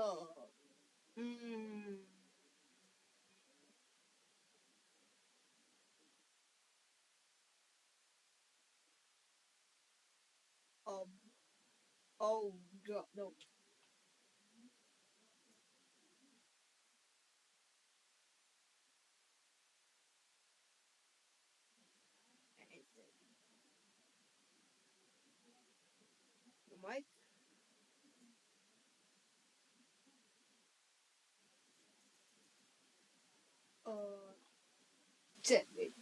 Oh. Mm. Um. Oh God. No. Mike. Uh. Stanley.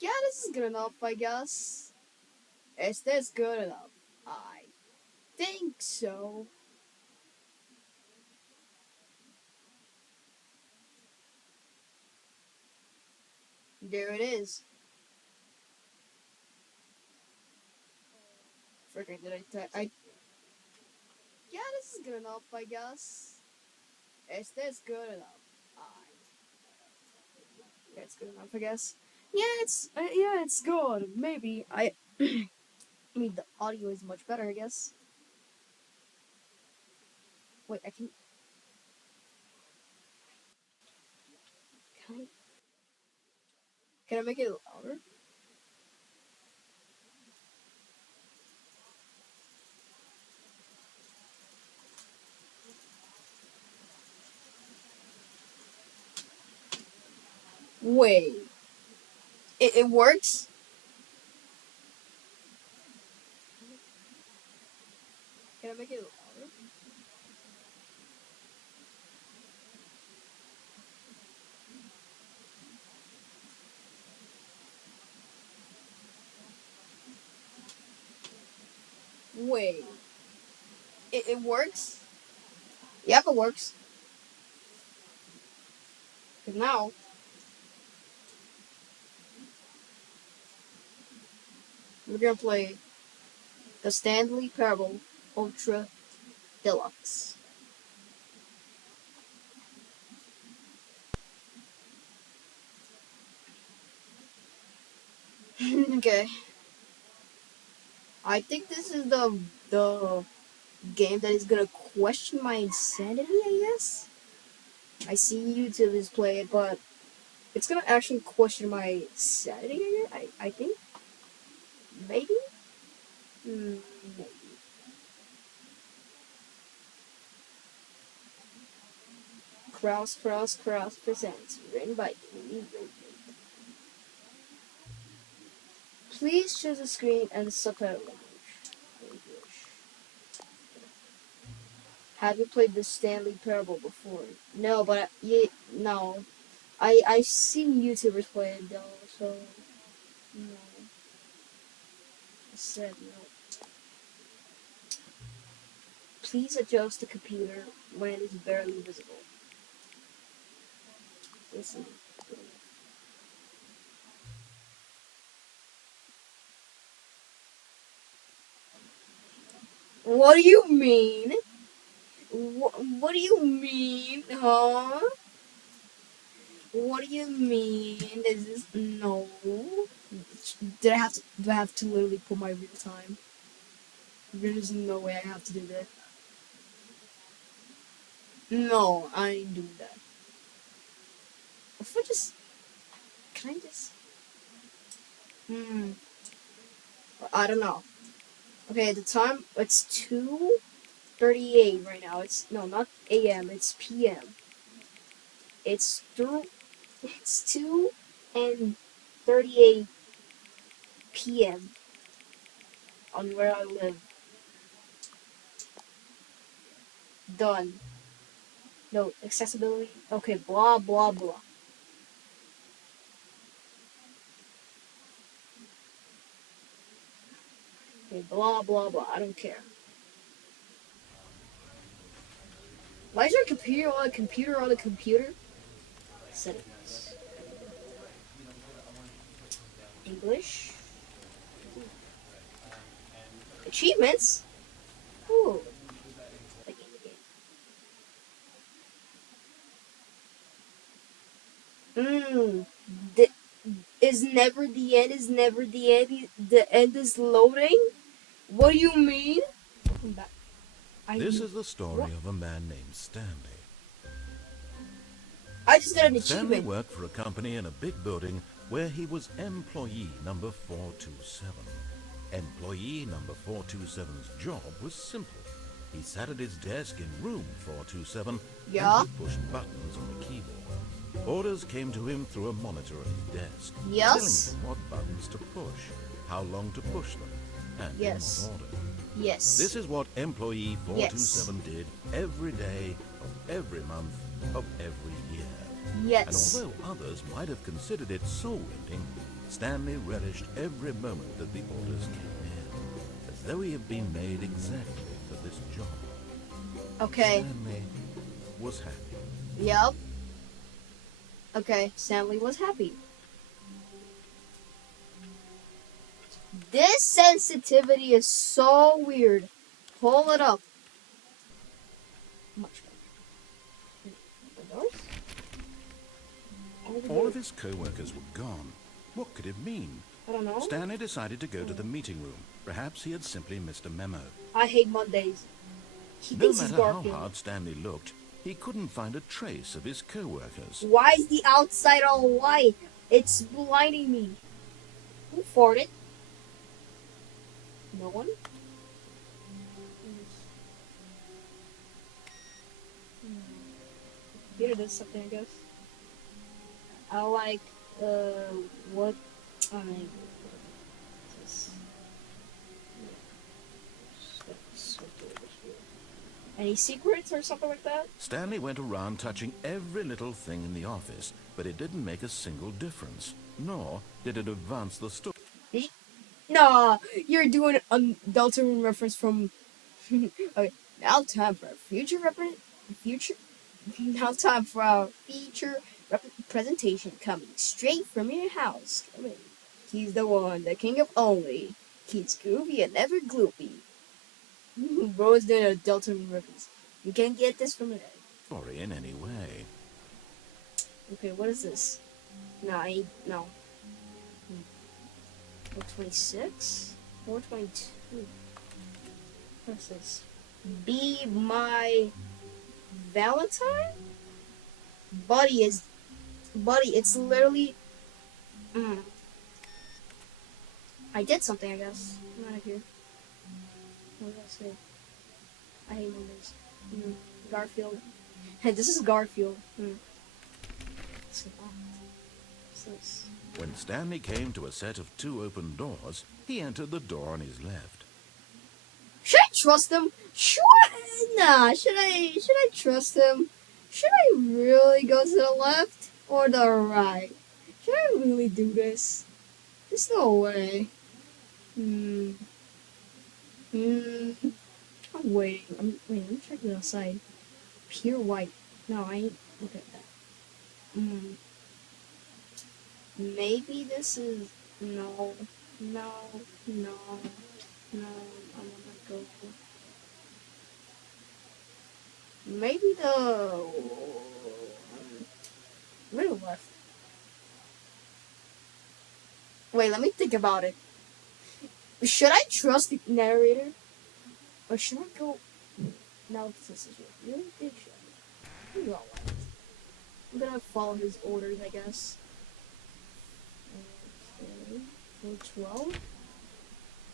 Yeah, this is good enough, I guess. Is this good enough? I think so. There it is. Fricker, did I? Yeah, this is good enough, I guess. Is this good enough? I. It's good enough, I guess. Yeah, it's good. Maybe I mean, the audio is much better, I guess. Wait, can I can I make it louder? Wait, it works. Can I make it louder? Wait, it works. Yep, it works. Cause now we're gonna play the Stanley Parable Ultra Deluxe. Okay, I think this is the game that is gonna question my insanity. I guess I see YouTubers play it, but it's gonna actually question my sanity. I think maybe. Hmm. Cross presents. Written by Amy. Please choose a screen and subtitle language. Have you played the Stanley Parable before? No, but no. I've seen YouTubers play it though, so no. I said no. Please adjust the computer when it is barely visible. Listen. What do you mean? What do you mean, huh? What do you mean? Is this no? Do I have to literally put my real time? There's no way I have to do that. No, I ain't doing that. If I just can I just hmm I don't know. Okay, the time it's 2:38 right now. It's no not AM, it's PM. It's through it's 2:38 PM on where I live. Done. No accessibility. Okay, blah blah blah. Okay, blah blah blah. I don't care. Why is your computer on a computer on a computer? Settings. English. Achievements. Ooh. Like in the game. The, is never the end. Is never the end. The end is loading. What do you mean? I'm back. This is the story of a man named Stanley. I just did an Stanley achievement. worked for a company in a big building where he was employee number 427. Employee number 427's job was simple. He sat at his desk in room 427 Yeah. and he pushed buttons on the keyboard. Orders came to him through a monitor at his desk, Yes. telling him what buttons to push, how long to push them, and Yes. in what order. Yes. This is what employee 427 did every day of every month of every year. Yes. And although others might have considered it soul-rending, Stanley relished every moment that the orders came in, as though he had been made exactly for this job. Okay. Stanley was happy. Yep. Okay, Stanley was happy. This sensitivity is so weird. Pull it up. Much better. The doors? All of his co-workers were gone. What could it mean? I don't know. Stanley decided to go to the meeting room. Perhaps he had simply missed a memo. I hate Mondays. He No thinks he's matter how Garfield. hard Stanley looked, he couldn't find a trace of his co-workers. Why is the outside all white? It's blinding me. Who farted? No one? Peter does something, I guess. I like, what time is this? Any secrets or something like that? Stanley went around touching every little thing in the office, but it didn't make a single difference, nor did it advance the story. Nah, you're doing a Delta reference from. Okay, now time for our future Now time for our feature presentation coming straight from your house. He's the one, the king of only. He's groovy and never gloopy. Bro's doing a Delta reference. You can't get this from it. Story in any way. Okay, what is this? No. 426? 422. What's this? Be my Valentine? Buddy, it's literally. I did something, I guess. I'm out of here. What did I say? I hate numbers. Garfield. Hey, this is Garfield. What's this? When Stanley came to a set of 2 open doors, he entered the door on his left. Should I trust him? Should I trust him? Should I really go to the left or the right? Should I really do this? There's no way. I'm waiting. I'm checking outside. Pure white. No, I ain't look at that. Maybe this is no. I'm gonna go. Maybe the middle left. Wait, let me think about it. Should I trust the narrator? Or should I go... No, this is really big shot. I'm gonna follow his orders, I guess. 412?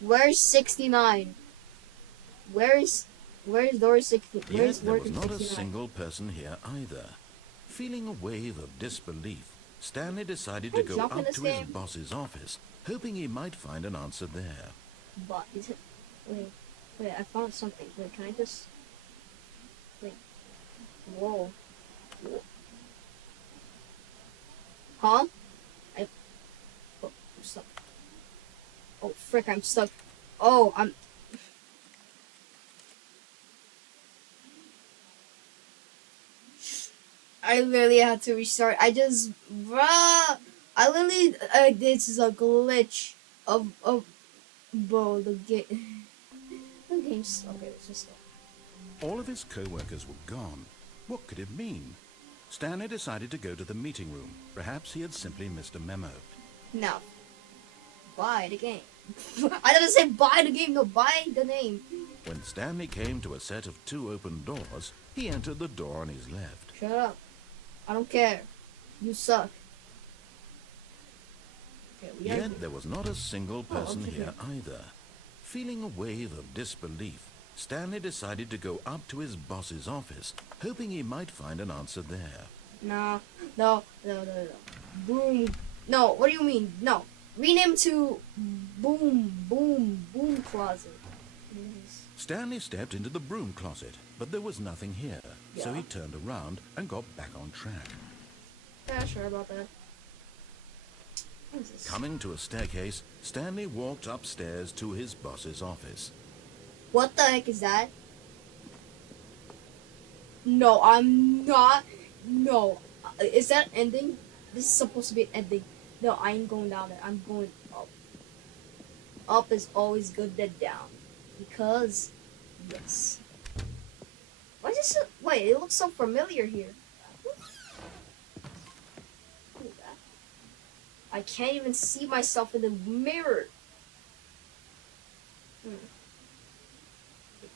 Where's 69? Where's door 60? Where's Yet there was working not a 69? single person here either. Feeling a wave of disbelief, Stanley decided to Can I go jump in up this to his game? boss's office, hoping he might find an answer there. But is it? Wait, I found something. Wait, can I just? Wait. Whoa. Huh? Oh, I'm stuck. Oh, frick, I'm stuck. Oh, I literally had to restart. Bruh. This is a glitch of bro, the game's, okay, let's just go. All of his co-workers were gone. What could it mean? Stanley decided to go to the meeting room. Perhaps he had simply missed a memo. No. Buy the game. I didn't say buy the game, no, buy the name. When Stanley came to a set of 2 open doors, he entered the door on his left. Shut up. I don't care. You suck. Okay, we are... Yet there was not a single person okay. here either. Feeling a wave of disbelief, Stanley decided to go up to his boss's office, hoping he might find an answer there. No. Boom. No, what do you mean? No. Rename to Boom Closet. Stanley stepped into the broom closet, but there was nothing here, so Yeah. he turned around and got back on track. Yeah, sure about that. What is this? Coming to a staircase, Stanley walked upstairs to his boss's office. What the heck is that? No, I'm not. No. Is that ending? This is supposed to be an ending. No, I ain't going down there. I'm going up. Up is always good than down. Because, yes. Why is this so, wait, it looks so familiar here. Who is that? I can't even see myself in the mirror.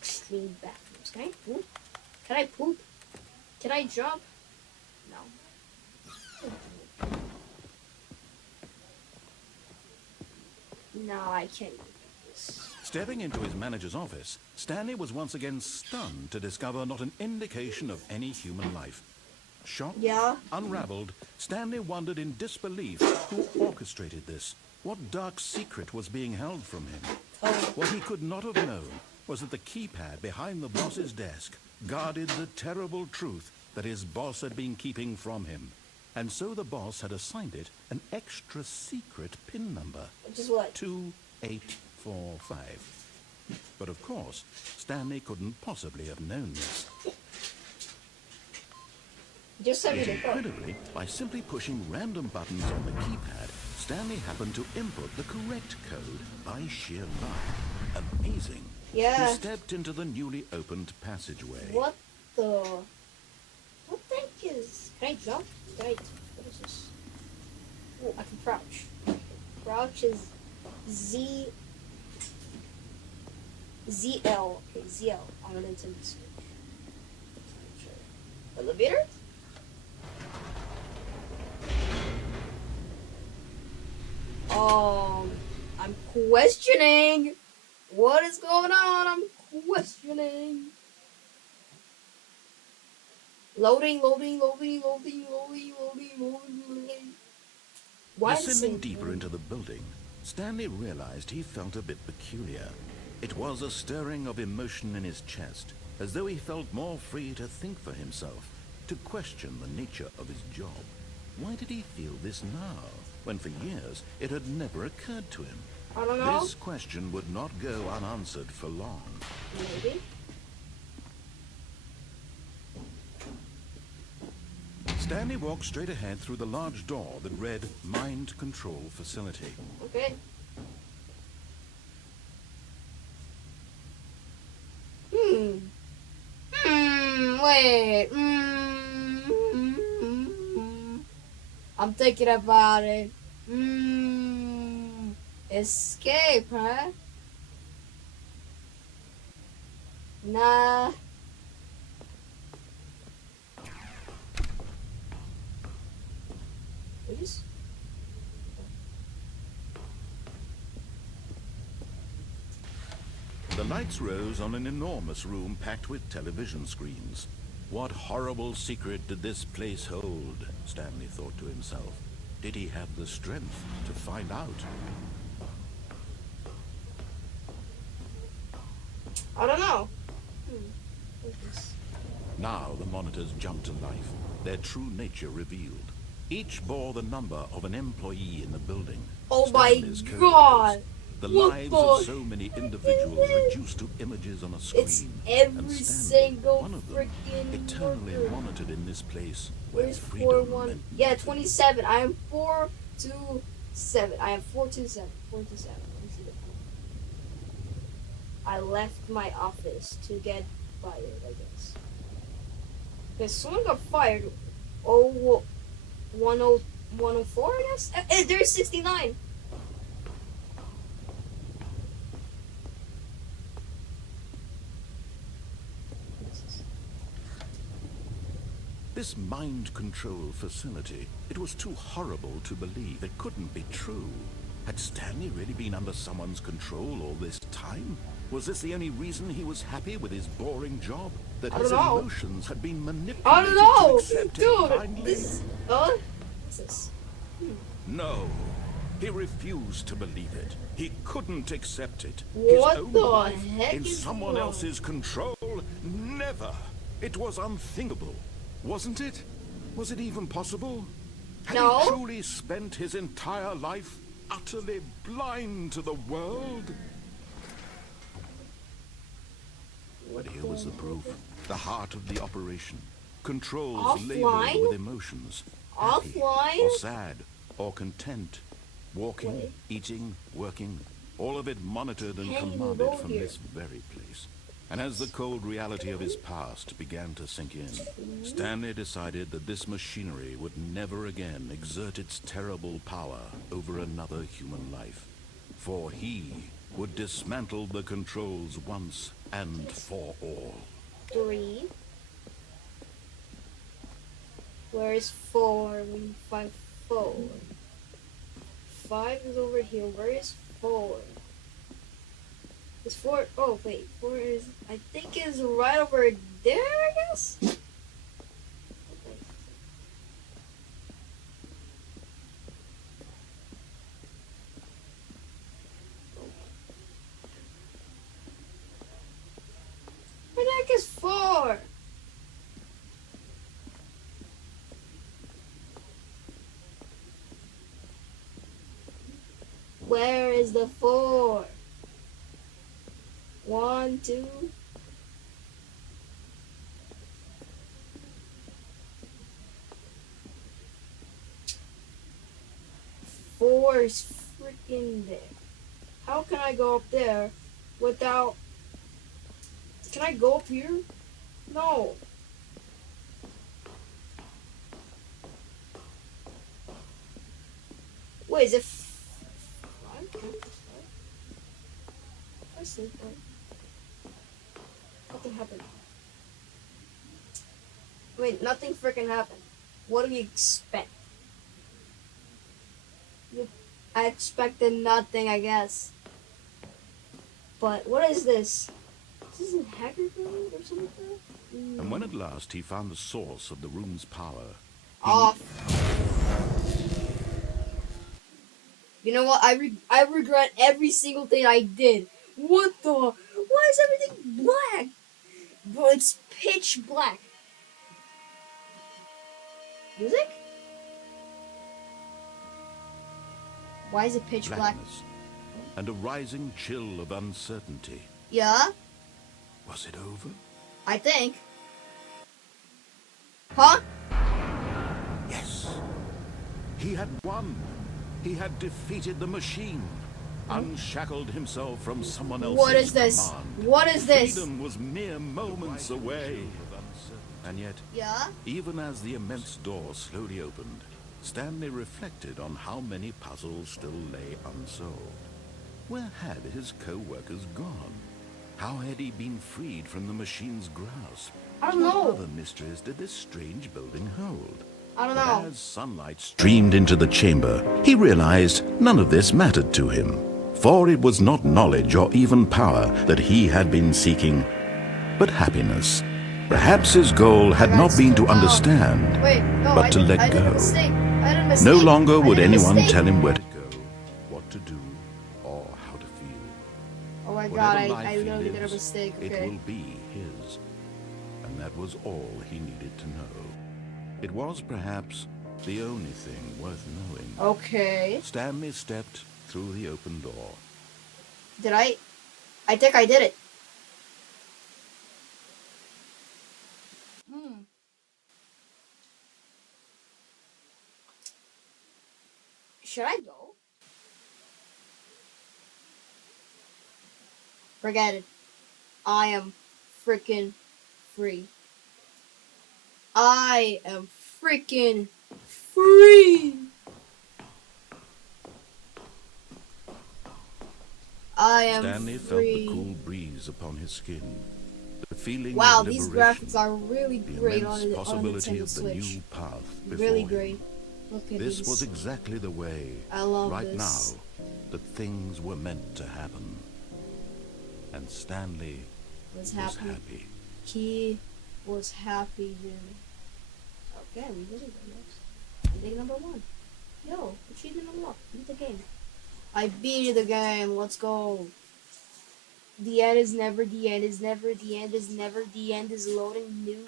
Extreme bathrooms. Can I poop? Can I poop? Can I jump? No. No, I can't do this. Stepping into his manager's office, Stanley was once again stunned to discover not an indication of any human life. Shocked, Yeah? unraveled, Stanley wondered in disbelief who orchestrated this. What dark secret was being held from him? Oh. What he could not have known was that the keypad behind the boss's desk guarded the terrible truth that his boss had been keeping from him. And so the boss had assigned it an extra secret PIN number. Which is what? 2845. But of course, Stanley couldn't possibly have known this. Just send me Yet the code. incredibly, by simply pushing random buttons on the keypad, Stanley happened to input the correct code by sheer luck. Amazing. Yeah. He stepped into the newly opened passageway. What the? What the heck is? Can I jump? Can I? What is this? Oh, I can crouch. Crouch is Z. ZL. Okay, ZL on an Nintendo Switch. Elevator? I'm questioning. What is going on? I'm questioning. Loading. Why is this Descending thing- deeper into the building, Stanley realized he felt a bit peculiar. It was a stirring of emotion in his chest, as though he felt more free to think for himself, to question the nature of his job. Why did he feel this now, when for years it had never occurred to him? I don't know. This question would not go unanswered for long. Maybe. Stanley walked straight ahead through the large door that read Mind Control Facility. Okay. Wait. I'm thinking about it. Escape, huh? Nah. What is? The lights rose on an enormous room packed with television screens. What horrible secret did this place hold? Stanley thought to himself. Did he have the strength to find out? I don't know. What is this? Now the monitors jumped to life, their true nature revealed. Each bore the number of an employee in the building. Oh my Stanley's code God! numbers. The What lives the- of so many individuals reduced to images on a screen. It's and every Stanley, single one of them, freaking eternally worker. monitored in this place where Where's freedom 4-1? meant Yeah, nothing. 27. I am 427. I am 427. 427. Let me see the phone. I left my office to get fired, I guess. Okay, someone got fired. Oh, 104, I guess? There's 69. This mind control facility, it was too horrible to believe. It couldn't be true. Had Stanley really been under someone's control all this time? Was this the only reason he was happy with his boring job? That his emotions had been manipulated I don't know, to accept it dude. blindly? What's this? No. He refused to believe it. He couldn't accept it. What His own the life heck in is someone wrong? else's control? Never. It was unthinkable, wasn't it? Was it even possible? Had No. he truly spent his entire life utterly blind to the world? But here was the proof. The heart of the operation. Controls labeled Offline? with emotions. Happy, Offline? or sad, or content. Walking, Wait. eating, working. All of it monitored and Can't even commanded go from here. this very place. And as the cold reality of his past began to sink in, Stanley decided that this machinery would never again exert its terrible power over another human life. For he would dismantle the controls once and for all. 3. Where is 4? We find 4. 5 is over here. Where is 4? Is 4? Oh wait, 4 is. I think is right over there. I guess. Where the heck is 4? Where is the 4? 1, 2. Four is freaking there. How can I go up there without? Can I go up here? No. Wait, is it? Nothing happened. Wait, nothing freaking happened. What do you expect? I expected nothing, I guess. But what is this? Is this a hacker code or something? And when at last he found the source of the room's power, Off. You know what? I regret every single thing I did. What the? Why is everything black? Bro, it's pitch black. Music? Why is it pitch black? blackness, and a rising chill of uncertainty. Yeah, Was it over? I think. Huh? Yes. He had won. He had defeated the machine. Unshackled himself from someone else's What is this? command. What is this? Freedom was mere moments away. And yet, Yeah? even as the immense door slowly opened, Stanley reflected on how many puzzles still lay unsolved. Where had his co-workers gone? How had he been freed from the machine's grasp? I don't know. What other mysteries did this strange building hold? I don't But know. as sunlight streamed into the chamber, he realized none of this mattered to him. For it was not knowledge or even power that he had been seeking, but happiness. Perhaps his goal had not been to understand, Wait, no, but to let I did a go. mistake. I did a mistake. No longer would I did a anyone mistake. tell him where to go, what to do, or how to feel. Oh my god, Whatever life I he literally did a lives, mistake, it okay. will be his. And that was all he needed to know. It was perhaps the only thing worth knowing. Okay. Stanley stepped through the open door. Did I? I think I did it. Should I go? Forget it. I am freaking free. I am freaking free. I am Stanley felt free. the cool breeze upon his skin. The feeling Wow, of these liberation, graphics are really the great immense on a possibility Nintendo of the Switch. new path before Really him. great. Look at This these. was exactly the way, I love right this. now, that things were meant to happen. And Stanley Was was happy. happy. He was happy, really. Okay, we did it, I guess. Ending number 1. Yo, achievement unlocked. Beat the game. I beat the game. Let's go. The end is never the end is never the end is never the end is loading new.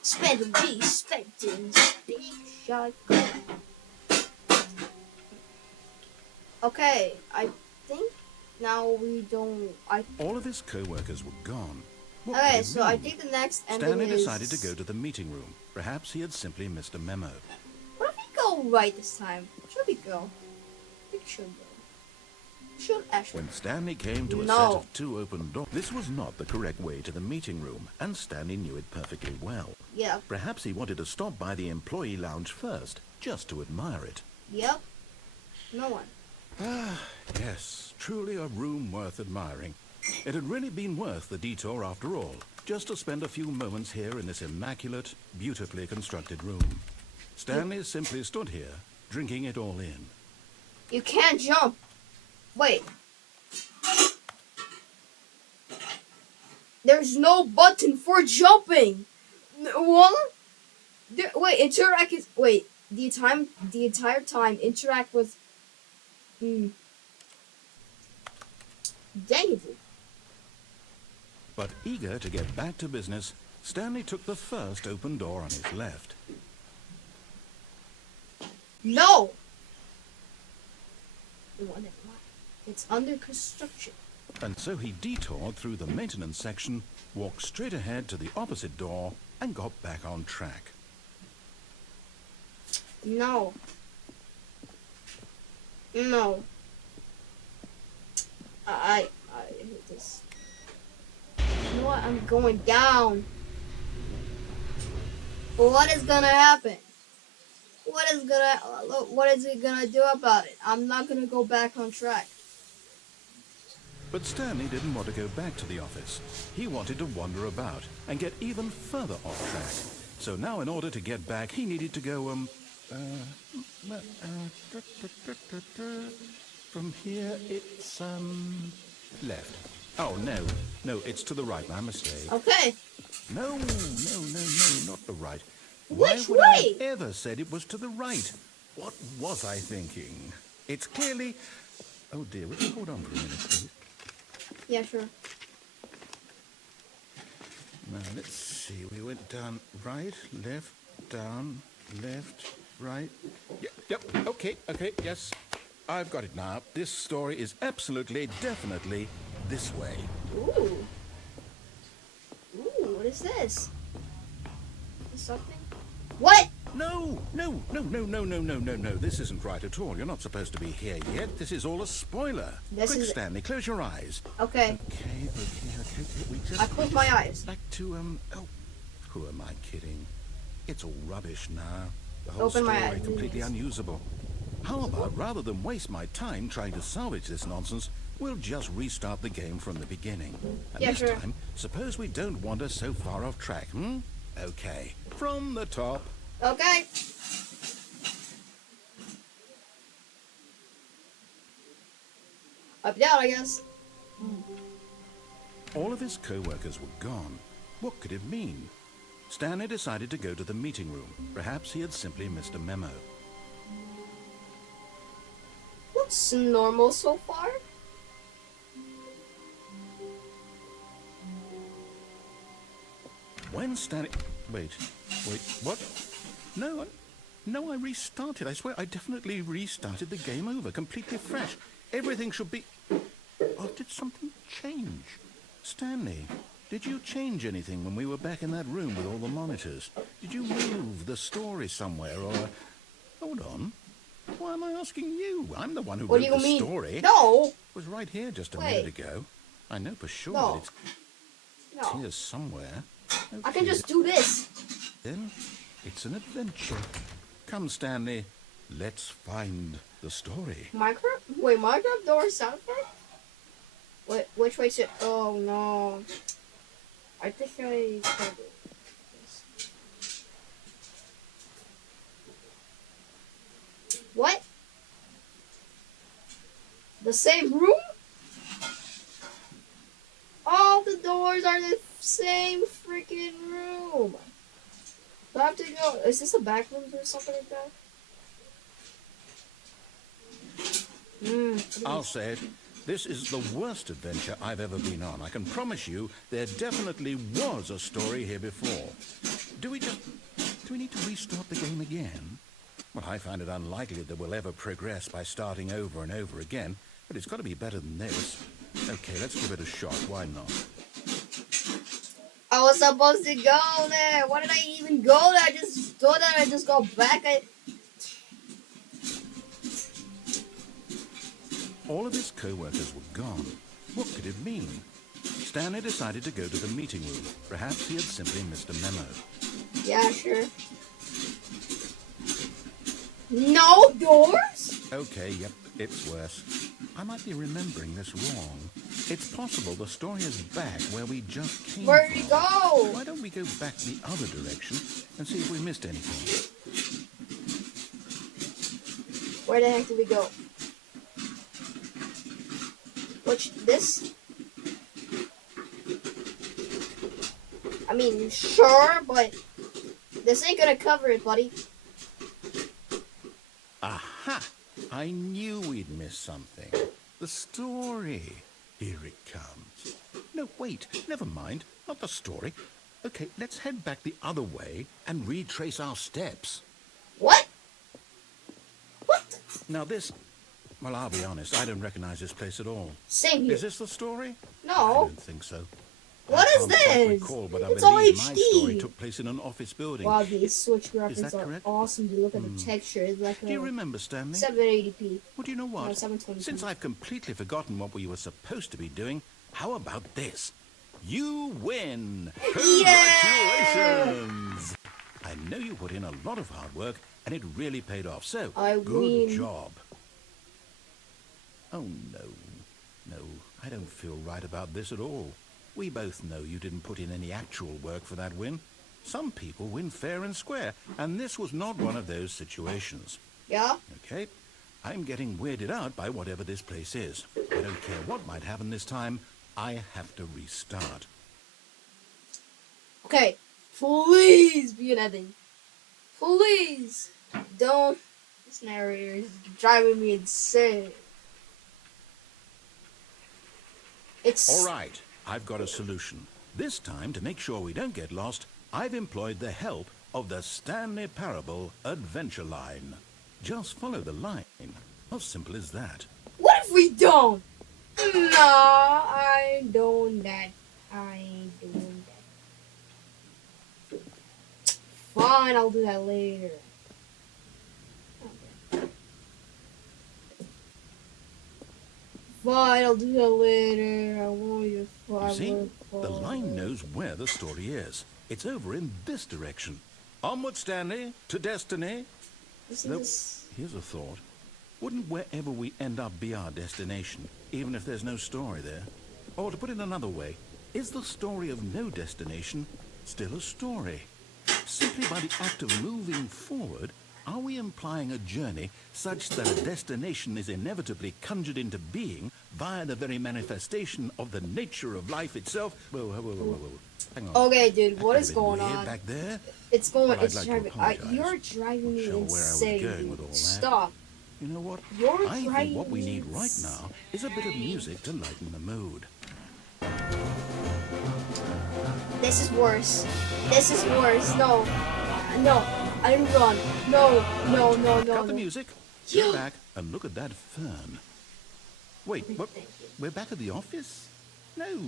Spend G, spectin, big shot. Okay, I think now we don't. All of his co-workers were gone. What Okay, could it so I mean? think the next ending Stanley is. decided to go to the meeting room. Perhaps he had simply missed a memo. What if we go right this time? Should we go? I think we should go. Should actually. When Stanley came to a No. set of 2 open doors, this was not the correct way to the meeting room, and Stanley knew it perfectly well. Yeah. Perhaps he wanted to stop by the employee lounge first, just to admire it. Yep. No one. Ah, yes, truly a room worth admiring. It had really been worth the detour after all, just to spend a few moments here in this immaculate, beautifully constructed room. Stanley simply stood here, drinking it all in. You can't jump. Wait. There's no button for jumping. What? Wait, interact is. Wait, the entire time, interact with. Dang it. But eager to get back to business, Stanley took the first open door on his left. No. Oh, never mind. It's under construction. And so he detoured through the maintenance section, walked straight ahead to the opposite door, and got back on track. No. No. I hate this. You know what? I'm going down. What is gonna happen? What is it gonna do about it? I'm not gonna go back on track. But Stanley didn't want to go back to the office. He wanted to wander about and get even further off track. So now in order to get back, he needed to go, from here it's, left. Oh, no, it's to the right, my mistake. Okay. No, not the right. Which Why would way? I have ever said it was to the right? What was I thinking? It's clearly... Oh dear, would you hold on for a minute, please? Yeah, sure. Now, let's see. We went down right, left, down, left, right. Yep, okay, yes. I've got it now. This story is absolutely, definitely this way. Ooh. Ooh, what is this? Is something? What? No. This isn't right at all. You're not supposed to be here yet. This is all a spoiler. Quick, Stanley, close your eyes. Okay. Okay. We just I close my eyes. back to, oh, who am I kidding? It's all rubbish now. The whole Open my story eyes. completely unusable. How about, rather than waste my time trying to salvage this nonsense, we'll just restart the game from the beginning. And Yeah, this sure. time, suppose we don't wander so far off track, Okay. From the top. Okay. Up down, I guess. All of his co-workers were gone. What could it mean? Stanley decided to go to the meeting room. Perhaps he had simply missed a memo. Looks normal so far. When Stanley... Wait, what? No, I restarted. I swear, I definitely restarted the game over, completely fresh. Everything should be... Oh, did something change? Stanley, did you change anything when we were back in that room with all the monitors? Did you move the story somewhere, or... Hold on. Why am I asking you? I'm the one who What wrote do you the mean? story. No. It was right here just a Wait. minute ago. I know for sure No. that it's No. here somewhere. I can Okay, just do this. then it's an adventure. Come, Stanley, let's find the story. Minecraft? Wait, Minecraft door sound effect? Wait, which way should? Oh no! I think I tried it. What? The same room? All the doors are the same freaking room. Do I have to go? Is this a back room or something like that? I'll say it. This is the worst adventure I've ever been on. I can promise you there definitely was a story here before. Do we need to restart the game again? Well, I find it unlikely that we'll ever progress by starting over and over again, but it's got to be better than this. Okay, let's give it a shot. Why not? I was supposed to go there. Why did I even go there? I just thought that I just go back. All of his co-workers were gone. What could it mean? Stanley decided to go to the meeting room. Perhaps he had simply missed a memo. Yeah, sure. No doors? Okay, yep, it's worse. I might be remembering this wrong. It's possible the story is back where we just came Where'd from. we go? Why don't we go back the other direction and see if we missed anything? Where the heck did we go? This? I mean, sure, but this ain't gonna cover it, buddy. Aha! I knew we'd miss something. The story. Here it comes. No, wait, never mind. Not the story. Okay, let's head back the other way and retrace our steps. What? What? Now this... Well, I'll be honest, I don't recognize this place at all. Same here. Is this the story? No. I don't think so. What is I can't quite this? recall, but I It's all believe my HD. story took place in an office building. Wow, these switch that graphics are correct? awesome. You look at the texture. It's like Do you remember, Stanley? 780p. Well, do you know what? No, 720p. Since I've completely forgotten what we were supposed to be doing, how about this? You win! Congratulations! I know you put in a lot of hard work, and it really paid off. So, good win. job. Oh, no. No, I don't feel right about this at all. We both know you didn't put in any actual work for that win. Some people win fair and square, and this was not one of those situations. Yeah? Okay? I'm getting weirded out by whatever this place is. I don't care what might happen this time. I have to restart. Okay. Please be an ending. Please. Don't. This narrator is driving me insane. It's... All right, I've got a solution. This time, to make sure we don't get lost, I've employed the help of the Stanley Parable Adventure Line. Just follow the line. How simple is that? What if we don't? No, I ain't doing that. I ain't doing that. Fine, I'll do that later. Fine, I'll do that later. I want you to You see, the line knows where the story is. It's over in this direction. Onward, Stanley, to destiny. Nope. Here's a thought. Wouldn't wherever we end up be our destination, even if there's no story there? Or to put it another way, is the story of no destination still a story? Simply by the act of moving forward, are we implying a journey such that a destination is inevitably conjured into being via the very manifestation of the nature of life itself? Whoa. Hang on. Okay, dude, what That is could have been going weird on? back there. It's going. But I'd It's like to driving. apologize. You're driving me Not sure where I was insane. going with all that. Stop. You know what? You're I think driving what we need me right now is a bit of music to lighten the mood. This is worse. This is worse. No. No. I didn't run. No. Got the No. music? Yeah. Get back and look at that fern. Wait, what? We're back at the office? No.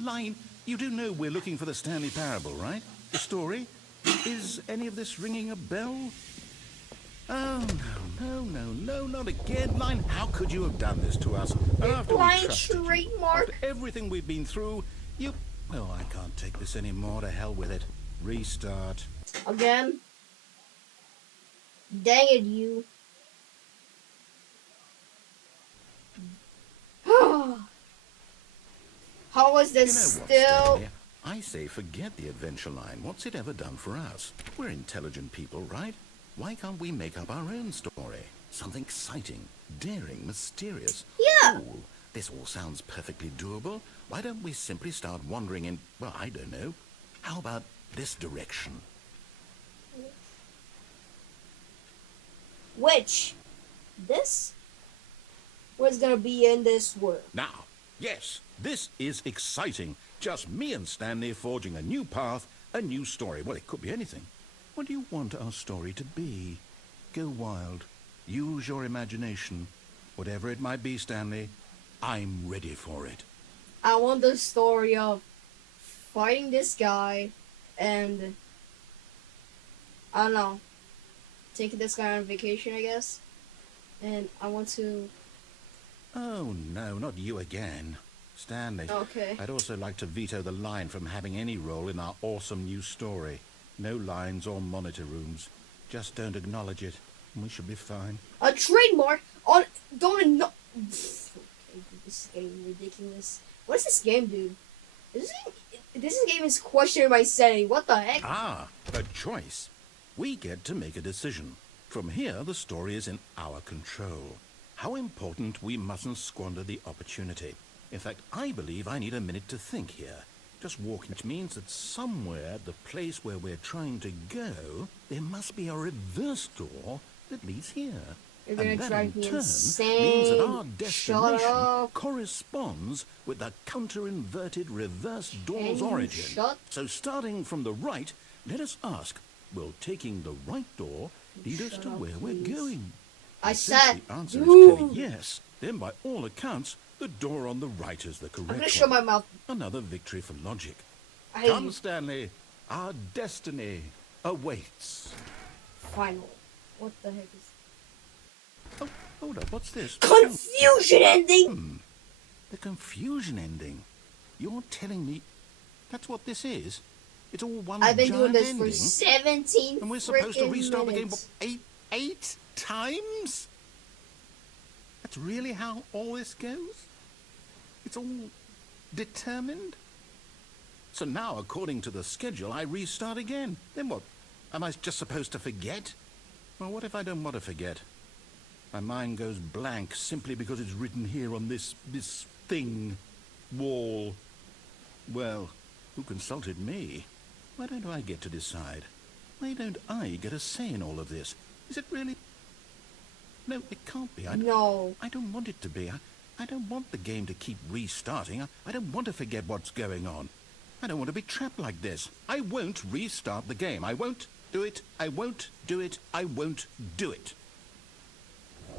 Line, you do know we're looking for the Stanley Parable, right? The story? Is any of this ringing a bell? Oh, no, not again. Line, how could you have done this to us? And after we Blind trusted you, trademark. after everything we've been through, you... Oh, I can't take this anymore. To hell with it. Restart. Again. Dang it, you. How was You this know what, still? Stanley? I say forget the adventure line. What's it ever done for us? We're intelligent people, right? Why can't we make up our own story? Something exciting, daring, mysterious. Yeah. Ooh, this all sounds perfectly doable. Why don't we simply start wandering in, well, I don't know. How about this direction? Which? This? What's gonna be in this world? Now, yes, this is exciting. Just me and Stanley forging a new path, a new story. Well, it could be anything. What do you want our story to be? Go wild. Use your imagination. Whatever it might be, Stanley, I'm ready for it. I want the story of fighting this guy and I don't know, taking this guy on vacation, I guess. And I want to. Oh, no, not you again. Stanley, Okay. I'd also like to veto the line from having any role in our awesome new story. No lines or monitor rooms. Just don't acknowledge it, and we should be fine. A trademark on. Don't know. Okay, dude, this is getting ridiculous. What is this game, dude? This game is questioning my sanity. What the heck? Ah, a choice. We get to make a decision. From here, the story is in our control. How important we mustn't squander the opportunity. In fact, I believe I need a minute to think here. Just walking, which means that somewhere at the place where we're trying to go, there must be a reverse door that leads here. You're gonna And that drive in me turn insane. means that our Shut destination up. corresponds with the counter-inverted reverse door's Can you origin. shut- So starting from the right, let us ask, will taking the right door lead us Shut to up, where we're please. going? I And since said, the answer is dude. clearly yes, then by all accounts, the door on the right is the correct I'm gonna one. show my mouth. Another victory for logic. I hate Come, you. Stanley. Our destiny awaits. Final. What the heck is Oh, hold up. What's this? confusion ending? The confusion ending. You're telling me that's what this is? It's all one I've been giant doing this ending? for 17 And we're supposed to freaking restart minutes. the game eight times? That's really how all this goes? It's all determined? So now, according to the schedule, I restart again. Then what? Am I just supposed to forget? Well, what if I don't want to forget? My mind goes blank simply because it's written here on this thing, wall. Well, who consulted me? Why don't I get to decide? Why don't I get a say in all of this? Is it really? No, it can't be. No. I don't want it to be. I don't want the game to keep restarting. I don't want to forget what's going on. I don't want to be trapped like this. I won't restart the game. I won't do it. I won't do it. I won't do it.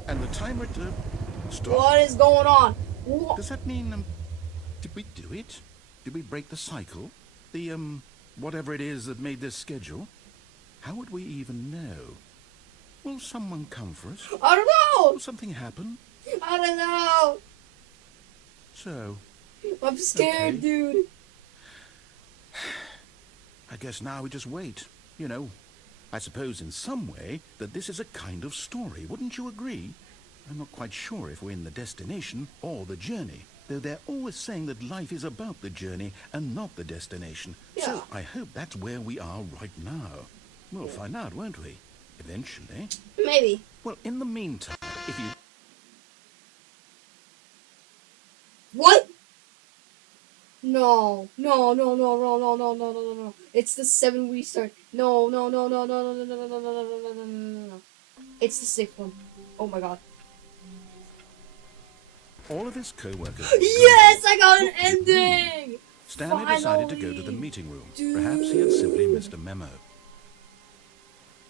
And the timer to stop. What is going on? What? Does that mean, did we do it? Did we break the cycle? The, whatever it is that made this schedule? How would we even know? Will someone come for us? I don't know. Will something happen? I don't know. So, I'm scared, Okay. dude. I guess now we just wait. You know, I suppose in some way that this is a kind of story. Wouldn't you agree? I'm not quite sure if we're in the destination or the journey, though they're always saying that life is about the journey and not the destination. Yeah. So I hope that's where we are right now. We'll find out, won't we? Eventually. Maybe. Well, in the meantime, if you... What? No. No, no, no, no, no, no, no, no, no, no. It's the 7 restart. No, no, no, no, no, no, no, no, no, no, no, no, no, no, no, no. It's the 6th one. Oh my god. All of his co-workers... Yes, I got an ending! Stanley decided to go to the Finally. meeting room. Perhaps he had simply missed a memo.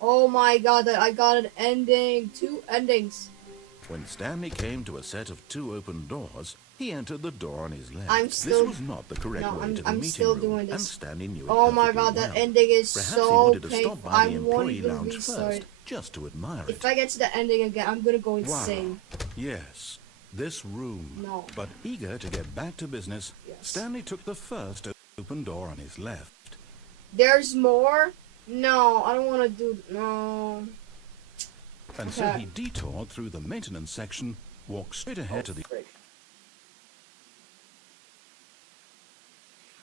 Oh my god, I got an ending. 2 endings. When Stanley came to a set of 2 open doors, he entered the door on his left. I'm still- This was not the correct No, way to the I'm meeting still room, doing this. and Stanley knew it Oh my perfectly god, that well. ending is Perhaps he so wanted to painful. stop by I the want employee to lounge restart. first, just to admire If it. I get to the ending again, I'm gonna go Wow. insane. Yes, this room. No. But eager to get back to business, Yes. Stanley took the first open door on his left. There's more? No, I don't want to do. No. And so Okay. he detoured through the maintenance section, walked straight ahead to the... Frick.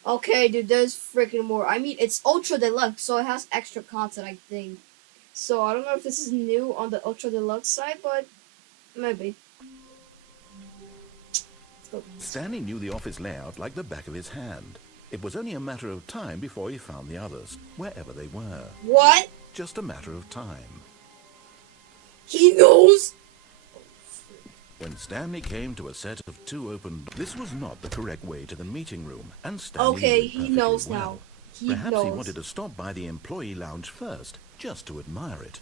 Okay, dude, there's freaking more. I mean, it's Ultra Deluxe, so it has extra content, I think. So I don't know if this is new on the Ultra Deluxe side, but maybe. Let's go. Stanley knew the office layout like the back of his hand. It was only a matter of time before he found the others, wherever they were. What? Just a matter of time. He knows? When Stanley came to a set of 2 open, this was not the correct way to the meeting room, and Stanley knew Okay, it he perfectly knows well. now. He Perhaps knows. he wanted to stop by the employee lounge first, just to admire it.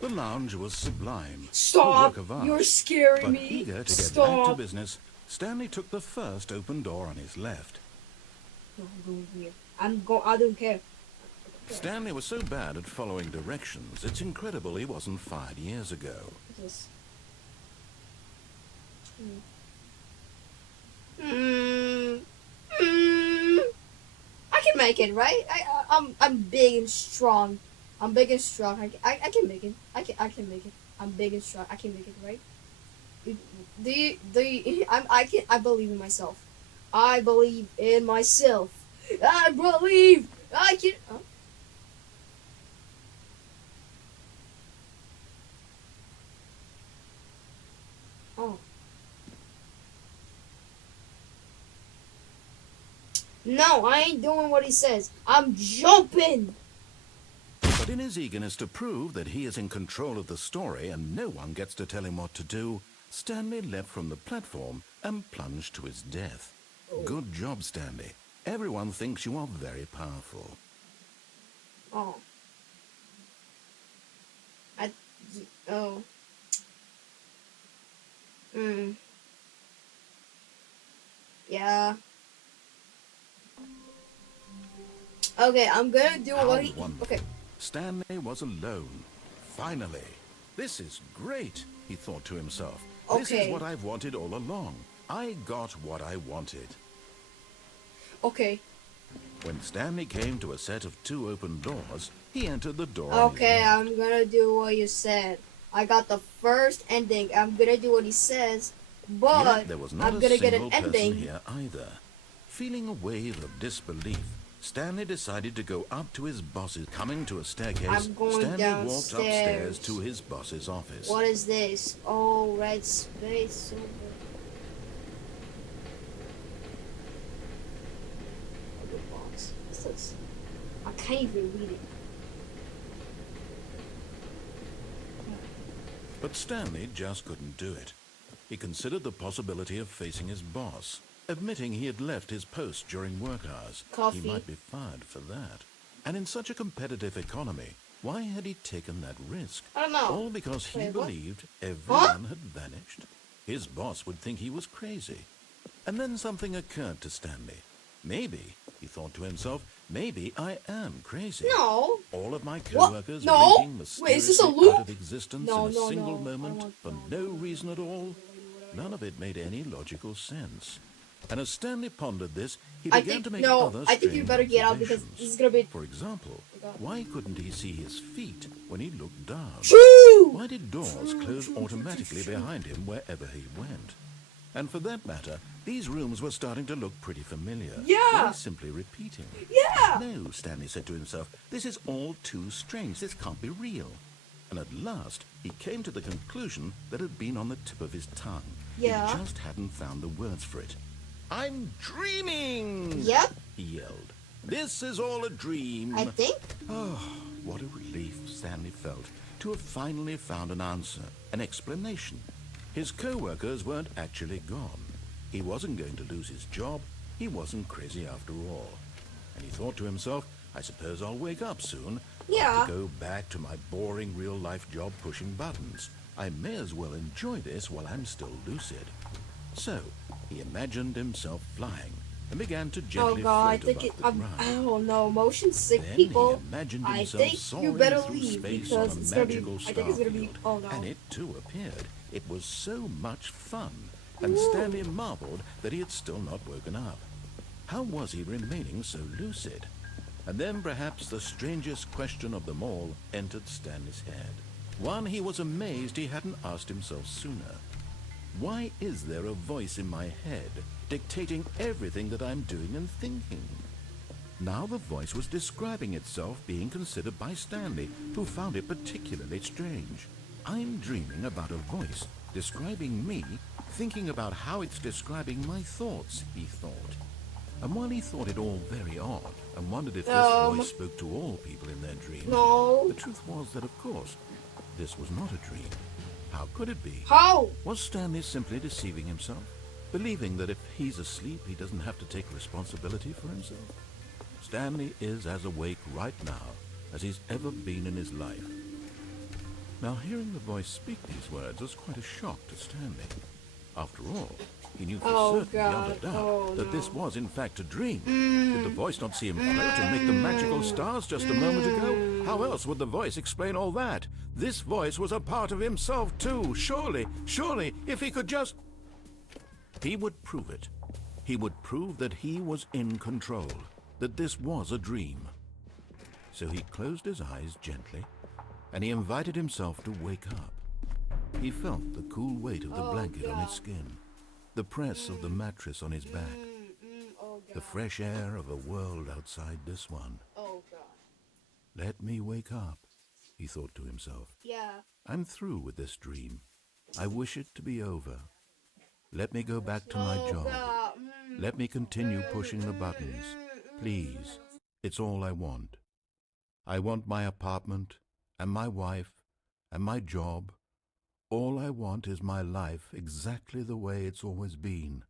The lounge was sublime. A Stop! work of art. You're scaring But me. eager to get Stop. back to business, Stanley took the first open door on his left. No, I'm going here. I don't care. Stanley was so bad at following directions, it's incredible he wasn't fired years ago. This. I can make it, right? I'm big and strong. I'm big and strong. I can make it. I can make it. I'm big and strong. I can make it, right? I believe in myself. I believe in myself. I believe I can. Oh. Oh. No, I ain't doing what he says. I'm jumping. But in his eagerness to prove that he is in control of the story and no one gets to tell him what to do, Stanley leapt from the platform and plunged to his death. Good job, Stanley. Everyone thinks you are very powerful. Oh. Oh. Yeah. Okay, I'm gonna do How what he. wonderful. Okay. Stanley was alone. Finally. This is great, he thought to himself. This Okay. is what I've wanted all along. I got what I wanted. Okay. When Stanley came to a set of 2 open doors, he entered the door. on his Okay, left. I'm gonna do what you said. I got the first ending. I'm gonna do what he says, but Yet there was not I'm a gonna get single an person ending. here either. Feeling a wave of disbelief, Stanley decided to go up to his boss's. Coming to a staircase, I'm going Stanley walked downstairs. upstairs to his boss's office. What is this? Oh, red space. Over. Other box. What's this? I can't even read it. But Stanley just couldn't do it. He considered the possibility of facing his boss, admitting he had left his post during work hours. Coffee. He might be fired for that. And in such a competitive economy, why had he taken that risk? I don't know. All because he Wait, what? believed everyone had vanished. His boss would think he was crazy. And then something occurred to Stanley. Maybe, he thought to himself, maybe I am crazy. No. All of my What? co-workers No. blinking Wait, is this a mysteriously loop? out of existence No, in a no, single no. I moment want- for no reason at all. None of it made any logical sense. And as Stanley pondered this, he I began think to make no. other I think you strange better get out because observations. this is gonna be For example, why couldn't he see his feet when he looked down? true. Why did doors close automatically behind him wherever he went? And for that matter, these rooms were starting to look pretty familiar. Yeah. Were they simply repeating? Yeah. No, Stanley said to himself, this is all too strange. This can't be real. And at last, he came to the conclusion that had been on the tip of his tongue. Yeah. He just hadn't found the words for it. I'm dreaming! Yep. He yelled. This is all a dream. I think. Oh, what a relief Stanley felt to have finally found an answer, an explanation. His co-workers weren't actually gone. He wasn't going to lose his job. He wasn't crazy after all. And he thought to himself, I suppose I'll wake up soon. Yeah. To go back to my boring real-life job pushing buttons. I may as well enjoy this while I'm still lucid. So, he imagined himself flying and began to Oh gently god, I float think it. above the ground. I don't know. Motion sick Then people. he imagined I himself think soaring you better through leave space because on a it's gonna be. magical I think it's gonna be. starfield. Oh no. And it too appeared. It was so much fun, and Stanley marveled that he had still not woken up. How was he remaining so lucid? And then perhaps the strangest question of them all entered Stanley's head. One he was amazed he hadn't asked himself sooner. Why is there a voice in my head dictating everything that I'm doing and thinking? Now the voice was describing itself being considered by Stanley, who found it particularly strange. I'm dreaming about a voice describing me, thinking about how it's describing my thoughts, he thought. And while he thought it all very odd and wondered if this voice spoke to all people in their dreams, the truth was that, of course, this was not a dream. How could it be? How? Was Stanley simply deceiving himself, believing that if he's asleep, he doesn't have to take responsibility for himself? Stanley is as awake right now as he's ever been in his life. Now, hearing the voice speak these words was quite a shock to Stanley. After all, he knew for certain, beyond a doubt, that this was in fact a dream. Did the voice not see him float and make the magical stars just a moment ago? How else would the voice explain all that? This voice was a part of himself too. Surely, if he could just... He would prove it. He would prove that he was in control, that this was a dream. So he closed his eyes gently, and he invited himself to wake up. He felt the cool weight of the blanket on his skin, the press of the mattress on his back, the fresh air of a world outside this one. Oh, God. Let me wake up, he thought to himself. Yeah. I'm through with this dream. I wish it to be over. Let me go back to my job. Let me continue pushing the buttons. Please, it's all I want. I want my apartment, and my wife, and my job. All I want is my life exactly the way it's always been.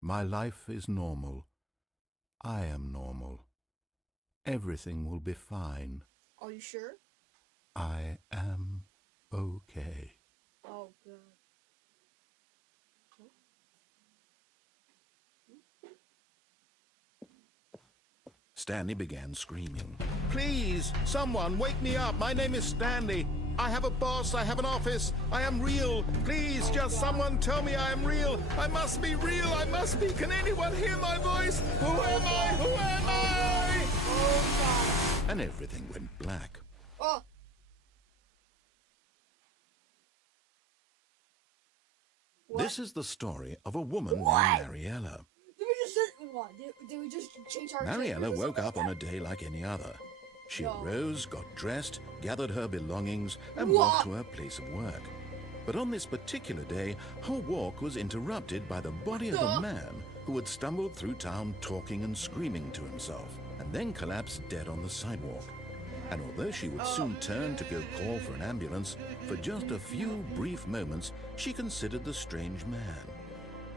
My life is normal. I am normal. Everything will be fine. Are you sure? I am okay. Oh, God. Stanley began screaming. Please, someone, wake me up. My name is Stanley. I have a boss. I have an office. I am real. Please, just someone tell me I am real. I must be real. I must be. Can anyone hear my voice? Who am I? Who am I? Oh, God. And everything went black. Oh. This is the story of a woman named Mariella. Did we just change our Mariella woke up on a day like any other. She arose, got dressed, gathered her belongings, and walked to her place of work. But on this particular day, her walk was interrupted by the body of a man who had stumbled through town talking and screaming to himself, and then collapsed dead on the sidewalk. And although she would soon turn to go call for an ambulance, for just a few brief moments, she considered the strange man.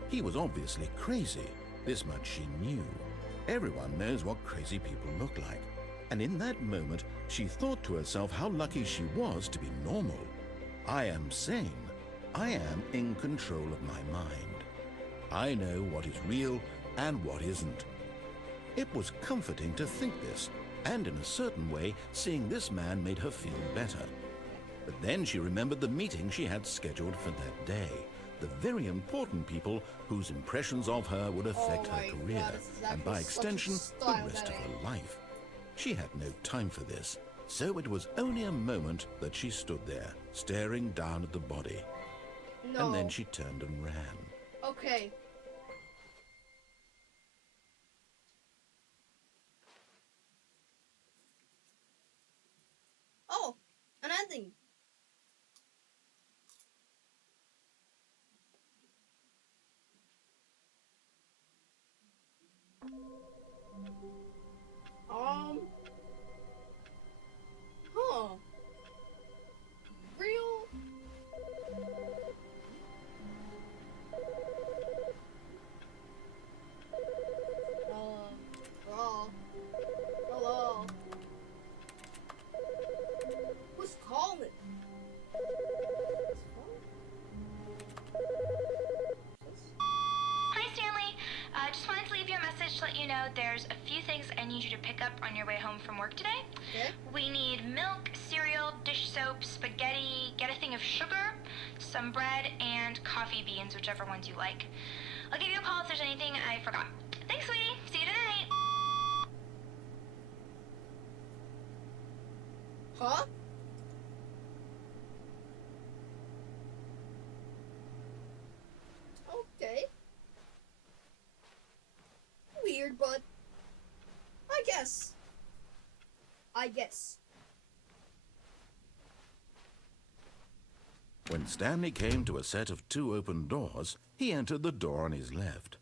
He was obviously crazy. This much she knew. Everyone knows what crazy people look like. And in that moment, she thought to herself how lucky she was to be normal. I am sane. I am in control of my mind. I know what is real and what isn't. It was comforting to think this, and in a certain way, seeing this man made her feel better. But then she remembered the meeting she had scheduled for that day. The very important people whose impressions of her would affect her career, and by extension, the rest of her life. She had no time for this, so it was only a moment that she stood there, staring down at the body. And then she turned and ran. Okay. Oh, an ending. Huh. Real? Hello. Who's calling? Hi, Stanley. Just wanted to leave you a message to let you know there's a few things I need you to pick up on your way home from work today. Okay. We need milk, cereal, dish soap, spaghetti, get a thing of sugar, some bread, and coffee beans, whichever ones you like. I'll give you a call if there's anything I forgot. Thanks, sweetie. See you tonight. Huh? I guess. When Stanley came to a set of 2 open doors, he entered the door on his left.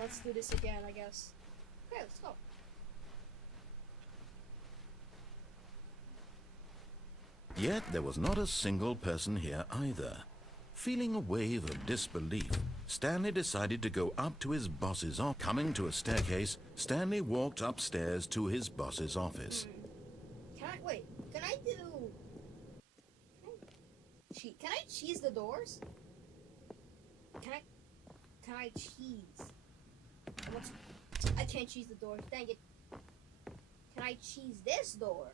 Let's do this again, I guess. Okay, let's go. Yet there was not a single person here either. Feeling a wave of disbelief, Stanley decided to go up to his boss's office. Coming to a staircase, Stanley walked upstairs to his boss's office. Can I wait? Can I cheese the doors? Can I cheese? I can't cheese the doors. Dang it. Can I cheese this door?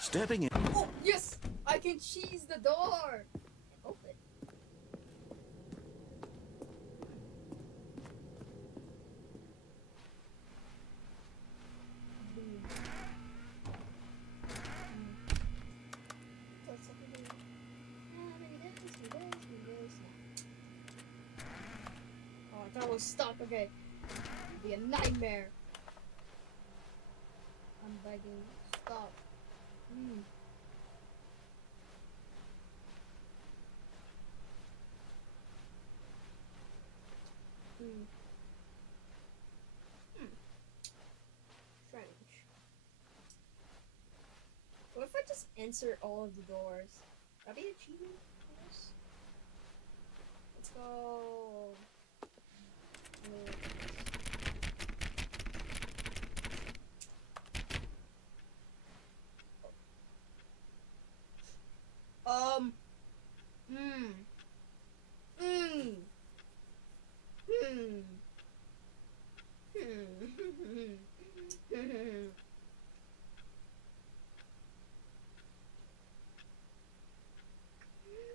Stepping in, Oh, yes! I can cheese the door! Open. Oh, I thought it was stuck. Okay. It'd be a nightmare. I'm begging. Stop. Strange. What if I just insert all of the doors? That'd be achievement, I guess. Let's go. Um.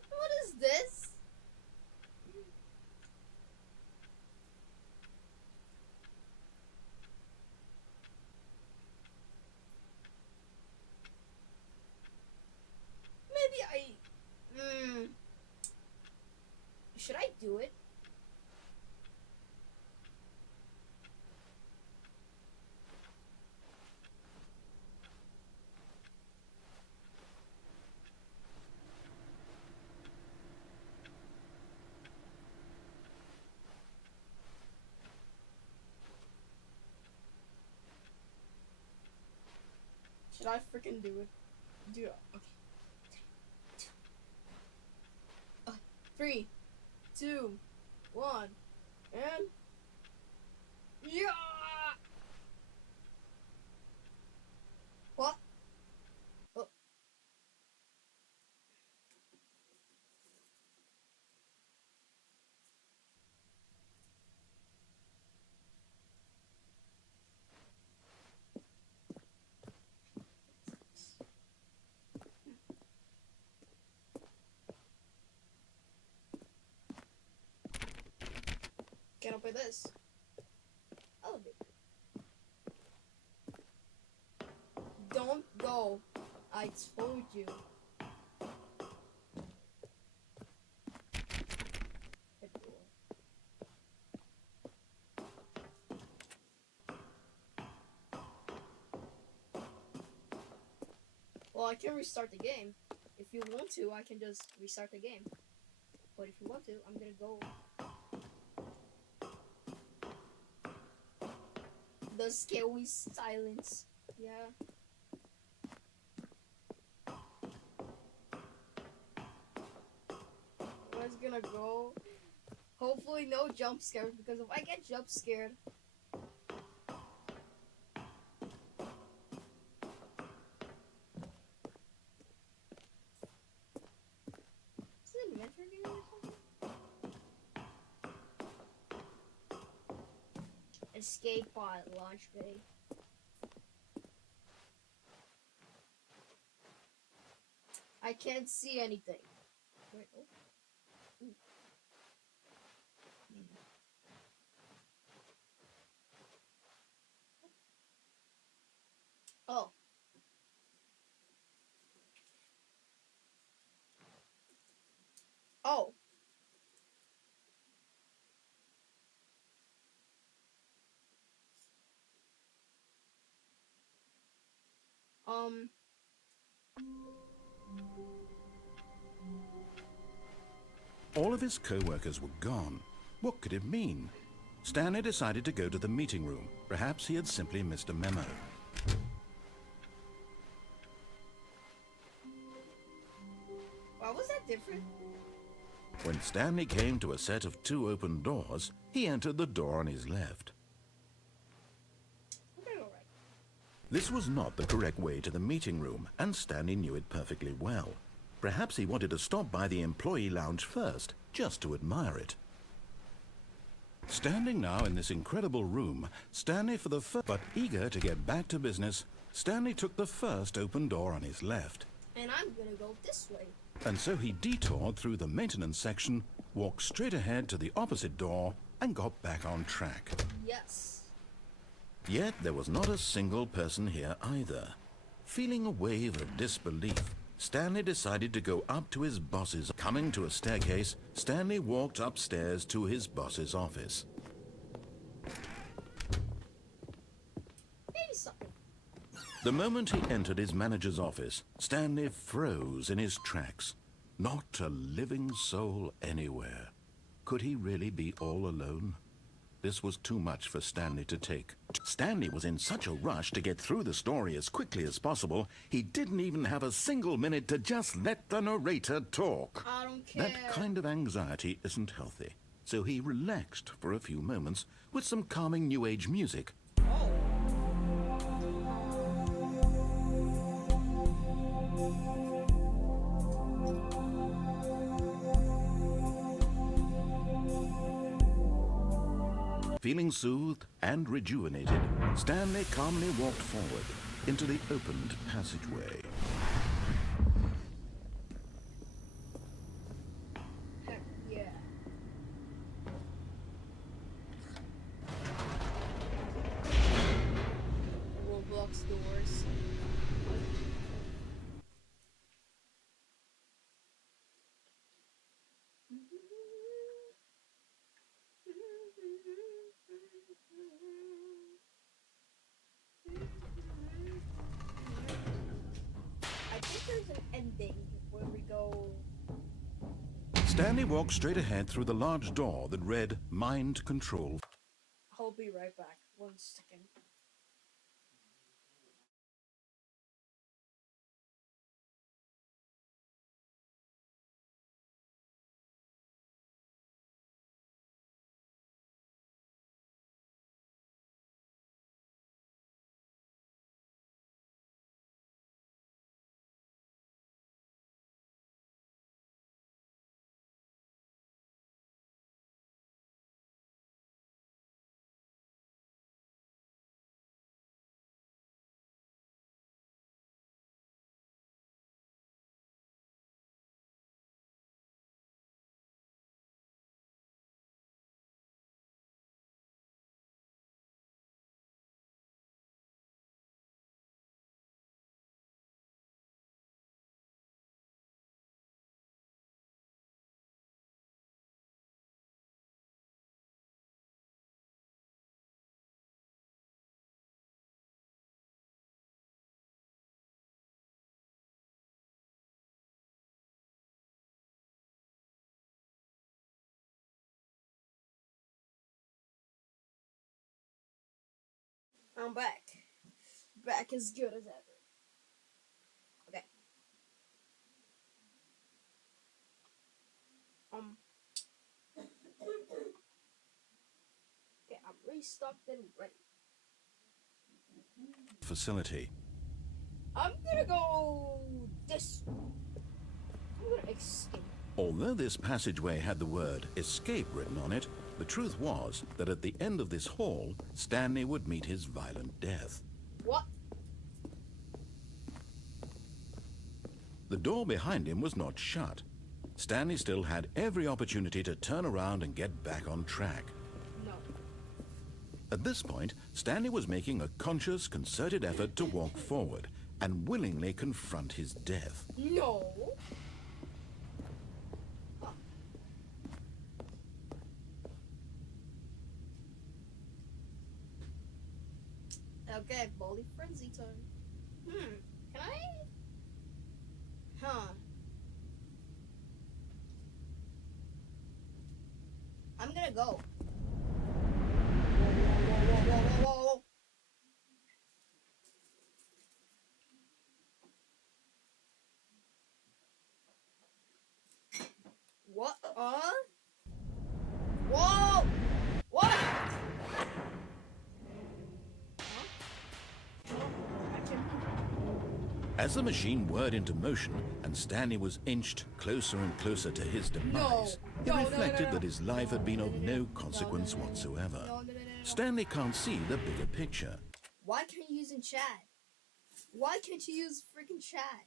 What is this? Maybe should I do it? Should I freaking do it? Do it. Okay. 3, 2, 1, and yeah. What? Oh. Can't open this. Elevator. Don't go. I told you. Hit the door. Well, I can restart the game. If you want to, I can just restart the game. But if you want to, I'm gonna go. The scary silence. Yeah. Where's gonna go? Hopefully no jump scares, because if I get jump scared. Is it an adventure game or something? Escape pod launch bay. I can't see anything. Wait, oh. Oh. Um, All of his co-workers were gone. What could it mean? Stanley decided to go to the meeting room. Perhaps he had simply missed a memo. why was that different? When Stanley came to a set of 2 open doors, he entered the door on his left. Okay, alright. This was not the correct way to the meeting room, and Stanley knew it perfectly well. Perhaps he wanted to stop by the employee lounge first, just to admire it. Standing now in this incredible room, Stanley for the first... But eager to get back to business, Stanley took the first open door on his left. And I'm gonna go this way. And so he detoured through the maintenance section, walked straight ahead to the opposite door, and got back on track. Yes. Yet there was not a single person here either. Feeling a wave of disbelief, Stanley decided to go up to his boss's. Coming to a staircase, Stanley walked upstairs to his boss's office. Maybe something. The moment he entered his manager's office, Stanley froze in his tracks. Not a living soul anywhere. Could he really be all alone? This was too much for Stanley to take. Stanley was in such a rush to get through the story as quickly as possible, he didn't even have a single minute to just let the narrator talk. I don't care. That kind of anxiety isn't healthy. So he relaxed for a few moments with some calming New Age music. Oh. Feeling soothed and rejuvenated, Stanley calmly walked forward into the opened passageway. Heck yeah. Roblox doors. I think there's an ending where we go. Stanley walked straight ahead through the large door that read Mind Control. I'll be right back. 1 second. I'm back. Back as good as ever. Okay. Okay, I'm restocked and ready. Facility. I'm gonna go this way. I'm gonna escape. Although this passageway had the word escape written on it, the truth was that at the end of this hall, Stanley would meet his violent death. What? The door behind him was not shut. Stanley still had every opportunity to turn around and get back on track. No. At this point, Stanley was making a conscious, concerted effort to walk forward and willingly confront his death. No. Oh. Okay, Bully Frenzy time. Can I? Huh. I'm gonna go. Whoa. What? Whoa! What? Huh? As the machine whirred into motion and Stanley was inched closer and closer to his demise, he reflected that his life had been of no consequence whatsoever. Stanley can't see the bigger picture. Why can't you use in chat? Why can't you use freaking chat?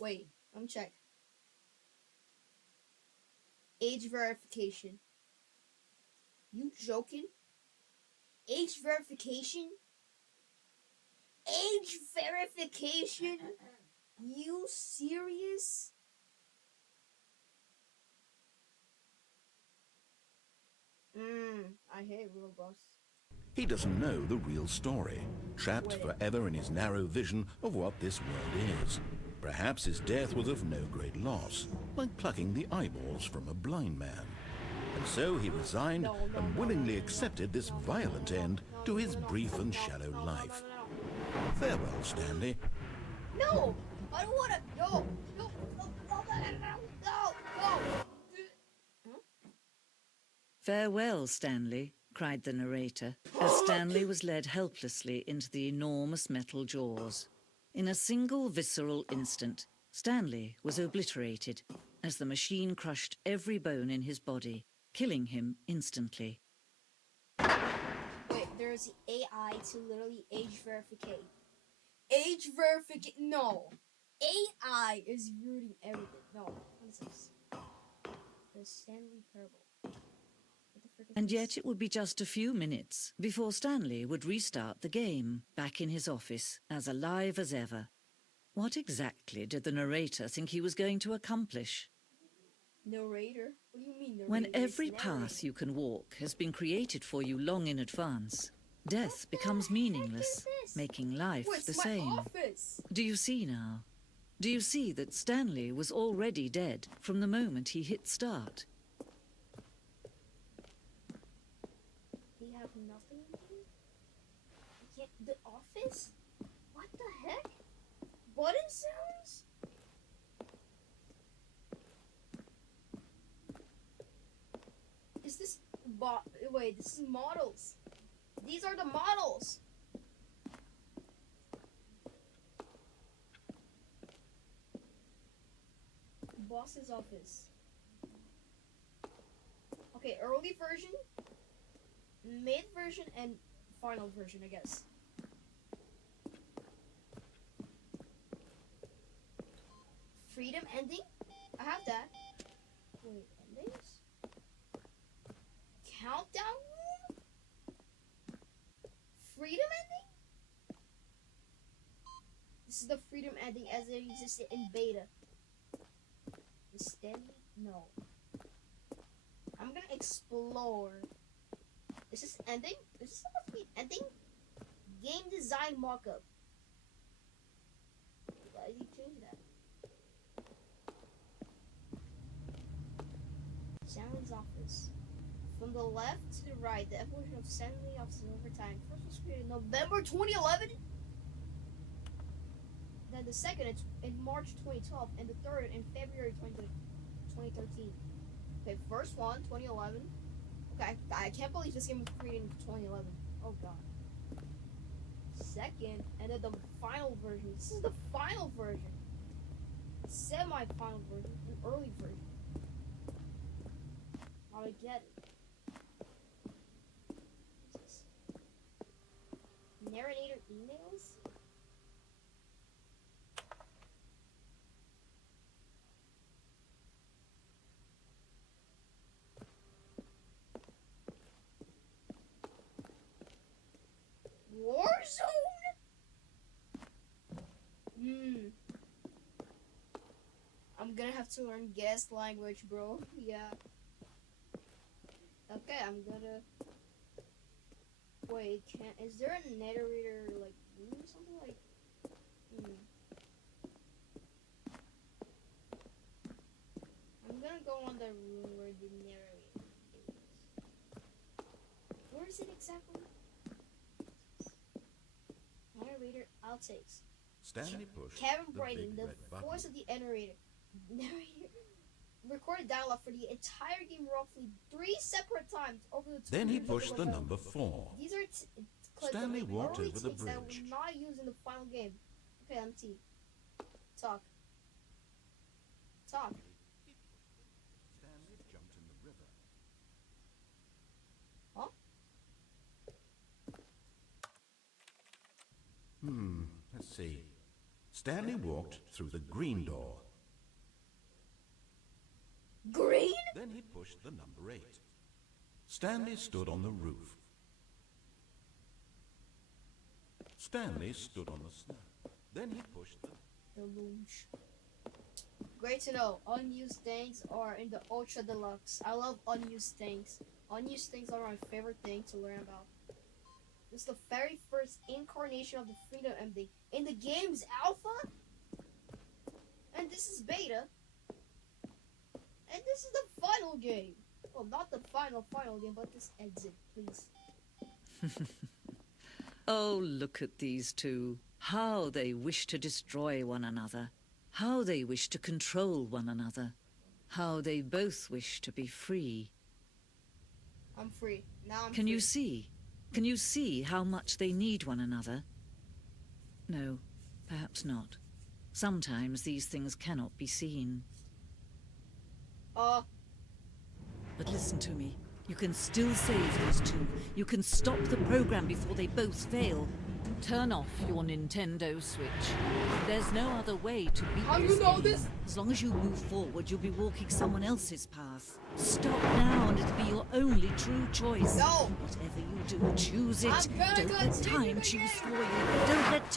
Wait, let me check. Age verification. You joking? Age verification? Age verification? You serious? I hate Roblox. He doesn't know the real story, trapped forever in his narrow vision of what this world is. Perhaps his death was of no great loss, like plucking the eyeballs from a blind man. And so he resigned and willingly accepted this violent end to his brief and shallow life. Farewell, Stanley. No! I don't wanna. No! "Farewell, Stanley," cried the narrator, as Stanley was led helplessly into the enormous metal jaws. In a single visceral instant, Stanley was obliterated as the machine crushed every bone in his body, killing him instantly. Wait, there's AI to literally age verificate. Age verificate? No. AI is rooting everything. No. What is this? The Stanley Parable. And yet it would be just a few minutes before Stanley would restart the game, back in his office, as alive as ever. What exactly did the narrator think he was going to accomplish? Narrator? What do you mean narrator? When every path you can walk has been created for you long in advance, death becomes meaningless, making life the same. Office? Do you see now? Do you see that Stanley was already dead from the moment he hit start? They have nothing here? Yet the office? What the heck? Button sounds? Is this wait, this is models. These are the models. Boss's office. Okay, early version, mid version, and final version, I guess. Freedom ending? I have that. Wait, endings? Countdown room? Freedom ending? This is the freedom ending as it existed in beta. The Stanley? No. I'm gonna explore. Is this ending? Is this supposed to be ending? Game design markup. Why did you change that? Stanley's office. From the left to the right, the evolution of Stanley offices over time. First was created in November 2011. Then the second in March 2012, and the third in February 2013. Okay, first one, 2011. Okay, I can't believe this game was created in 2011. Oh god. Second, and then the final version. This is the final version. Semi-final version, an early version. I get it. What's this? Narrator emails? Warzone? I'm gonna have to learn guest language, bro. Yeah. Okay, I'm gonna Wait, is there a narrator like room or something like? Hmm. I'm gonna go on the room where the narrator is. Where is it exactly? Narrator outtakes. Stanley pushed Kevin the Brady, big the red button. voice of the narrator, recorded dialogue for the entire game roughly 3 separate times over the 2 Then he years of pushed the development. number 4. These are clips Stanley of walked early over the takes that bridge. were not used in the final game. Okay, MT. Talk. Talk. Stanley jumped in the river. Huh? Let's see. Stanley walked through the green door. Green? Then he pushed the number 8. Stanley stood on the roof. Stanley stood on the snow. Then he pushed the... Deluxe. Great to know. Unused things are in the Ultra Deluxe. I love unused things. Unused things are my favorite thing to learn about. This is the very first incarnation of the Freedom Ending in the game's alpha, and this is beta, and this is the final game. Well, not the final game, but this ends it, please. Oh, look at these two. How they wish to destroy one another. How they wish to control one another. How they both wish to be free. I'm free. Now I'm Can free. you see? Can you see how much they need one another? No, perhaps not. Sometimes these things cannot be seen. But listen to me. You can still save these two. You can stop the program before they both fail. Turn off your Nintendo Switch. There's no other way to beat How do this you know game. this? As long as you move forward, you'll be walking someone else's path. Stop now and it'll be your only true choice. No. Whatever you do, choose it. I'm gonna Don't let continue time the choose game. for you. Don't let...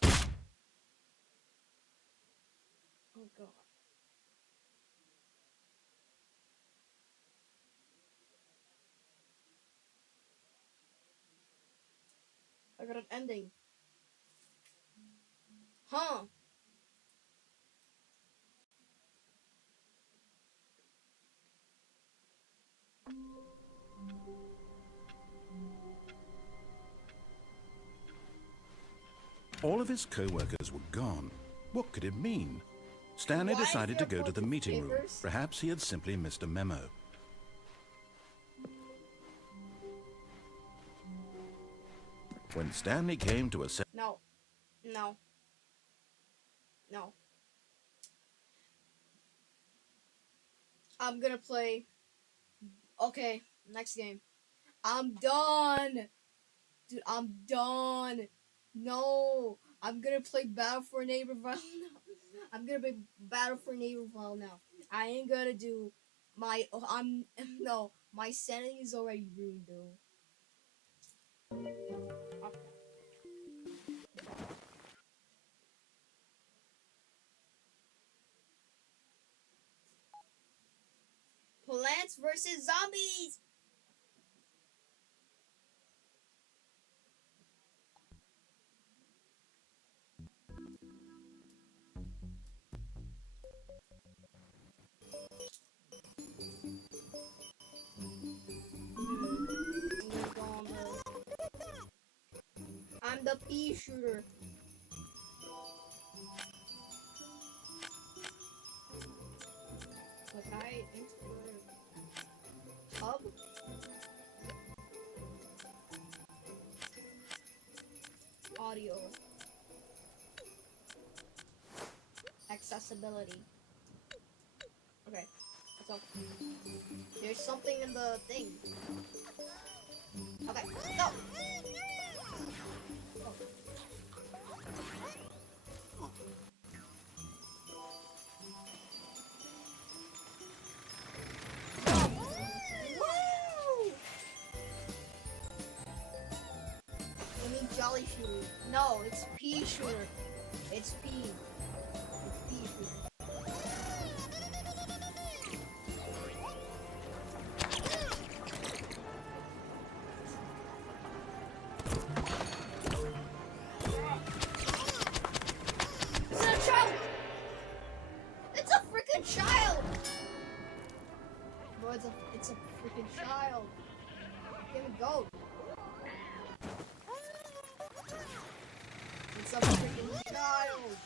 Oh god. I got an ending. Huh. All of his co-workers were gone. What could it mean? Stanley Why is decided to there go to the both meeting room. papers? Perhaps he had simply missed a memo. When Stanley came to a No. No. No. I'm gonna play. Okay, next game. I'm done. Dude, I'm done. No. I'm gonna play Battle for Neighborville now. I'm gonna play Battle for Neighborville now. I ain't gonna do my. No. My sanity is already ruined, though. Okay. Plants vs. Zombies! I'm the pea shooter. But I enter hub. Audio. Accessibility. Okay, let's go. There's something in the thing. Okay, go! Woo! I mean Jolly Shooter. No, it's Pea Shooter. It's Pea. It's Pea Shooter. some freaking child.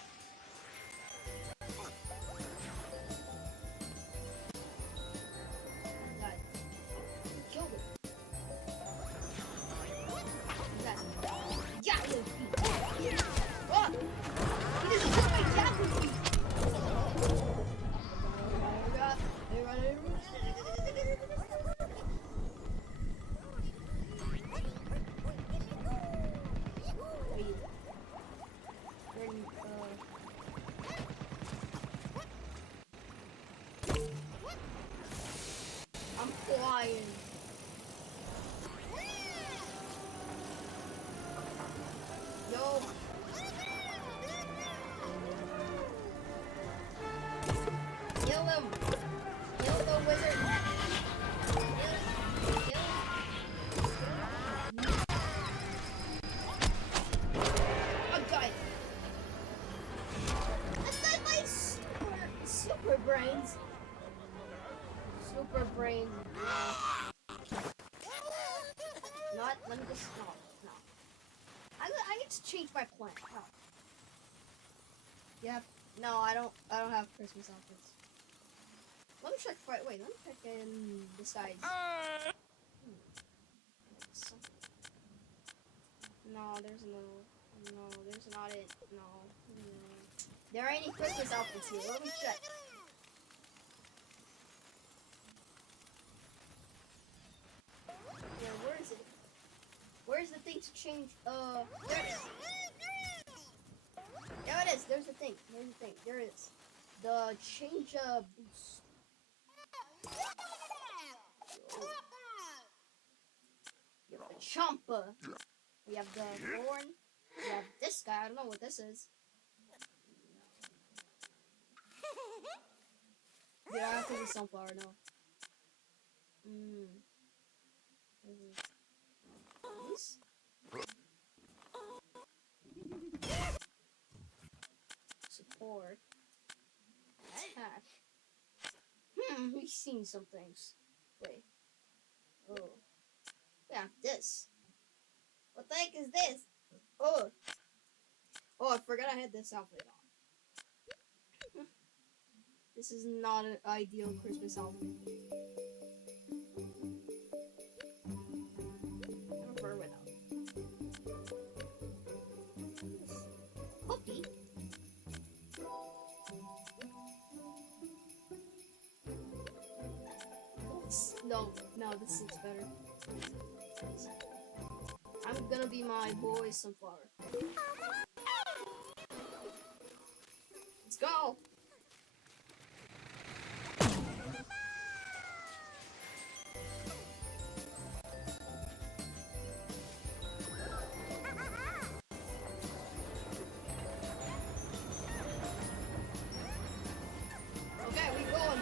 God. You killed it. Javelin feet. What? He just took my javelin feet. Oh god. I'm flying. Yo. Kill him. Kill the wizard. Kill him. I'm dying. That's not my super brains. Super brains. Not. Let me just no. I need to change my plan. No. Yeah. No, I don't have Christmas outfits. Let me check. Wait. Let me check in the sides. No, there's no. No, there's not it. No. There ain't any Christmas outfits here. Let me check. Yeah, where is it? Where's the thing to change? There it is. There it is. There's the thing. There it is. The change boost. You have the Champa. We have the Horn. We have this guy. I don't know what this is. Yeah, I think it's sunflower. No. This? Support. Attack. We've seen some things. Wait. Oh. Yeah, this. What the heck is this? Oh. Oh, I forgot I had this outfit on. This is not an ideal Christmas outfit. I'm gonna burn it out. Puppy. No, this looks better. I'm gonna be my boy Sunflower. Let's go! Okay, we going.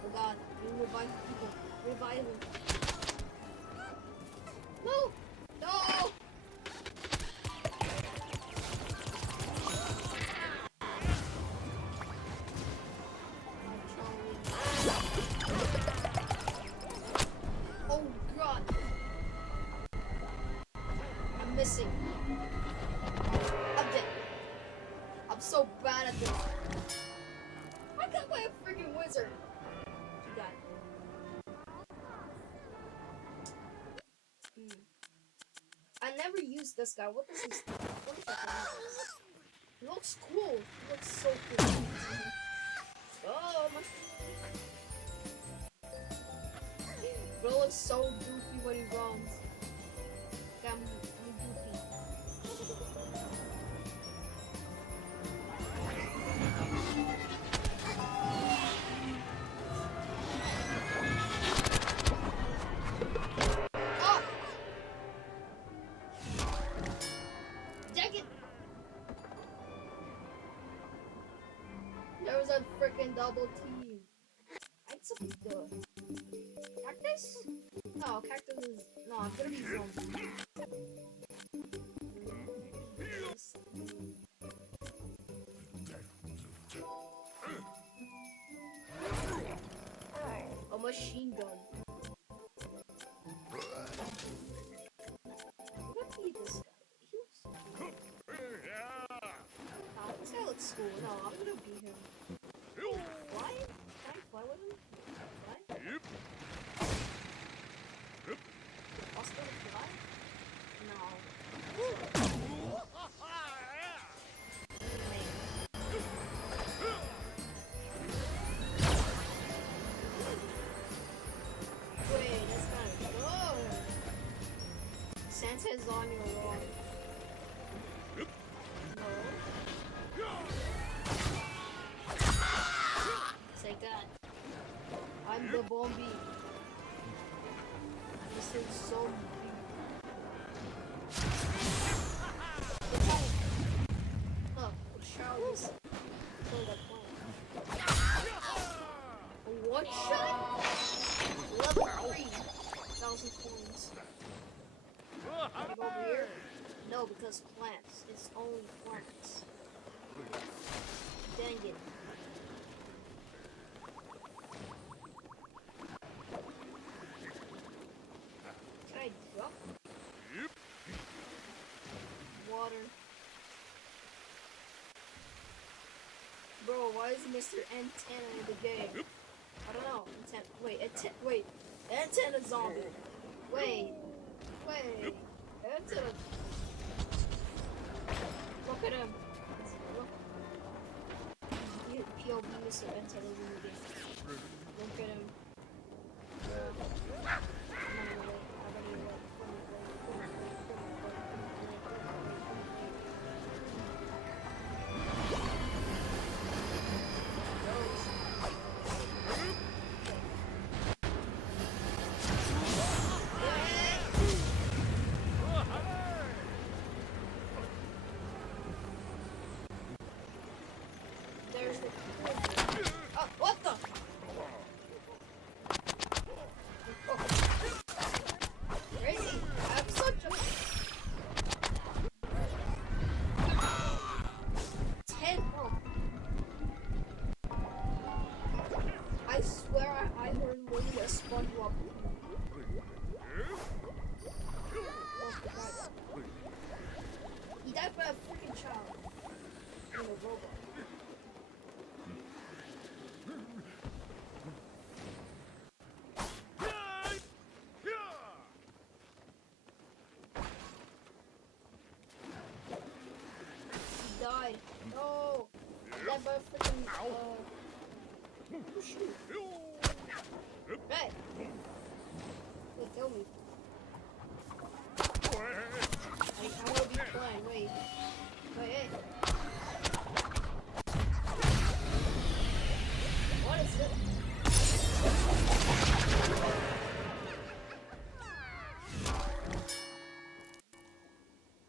Oh god, we revive people. Revive them. No! No! Oh god! I'm missing. I'm dead. I'm so bad at this. I got by a freaking wizard. You got it. I never used this guy. What does this? What is that? He looks cool. He looks so cool. Oh my! Bro looks so goofy when he runs. I'm goofy. Oh! Dang it! There was a freaking double team. I'd something good. Cactus? No, cactus is. No, I'm gonna be zombie. A machine gun. I'm gonna be this guy. He looks. school. No, I'm gonna beat him. Fly? Can I fly with him? Fly? Oscar to fly? No. Wait, that's kind of good. Santa's on your wall. No. Say that. I'm the Bombi. This is so big. Oh, Charles is kill that plant. One shot? Level 3,000 coins. Can I go over here? No, because plants. It's only plants. Dang it. Can I drop? Water. Bro, why is Mr. Antenna in the game? I don't know. Wait, Antenna zombie. Wait. Antenna. Look at him. POV Mr. Antenna's in the game. Look at him. There's the... Oh, what the? Oh. Crazy. I'm such a... 10. Oh. I swear I heard literally a SpongeBob. He died by a freaking child. In a robot. Died. No. Died by a freaking shoot. Right. Wait, kill me. I wanna be playing. Wait, hey. What is it?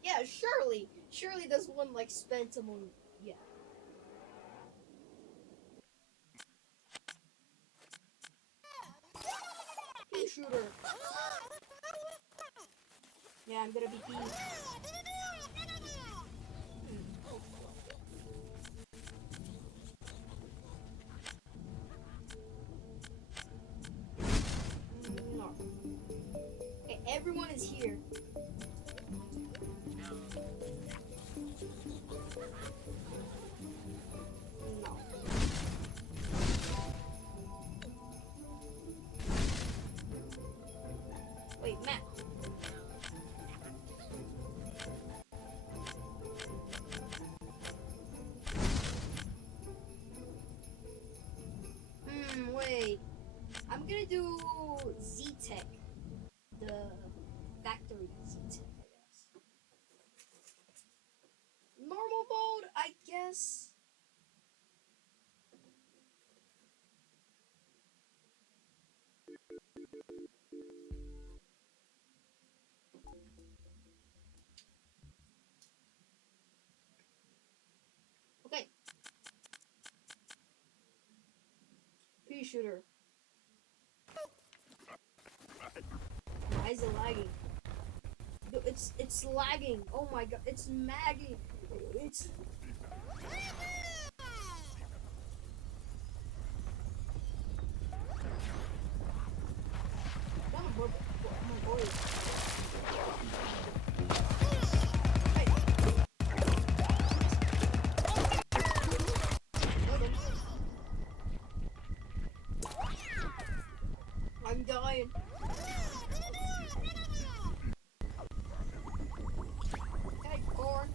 Yeah, surely there's one like spent among, yeah. Pea shooter. Yeah, I'm gonna be pea. No. Okay, everyone is here. No. Wait, Matt. Wait. I'm gonna do Z-Tech. The factory Z-Tech, I guess. Normal mode, I guess. Okay. Pea shooter. Why is it lagging? Dude, it's lagging. Oh my god, it's magging. It's my voice. Hey. flying. Okay, corn.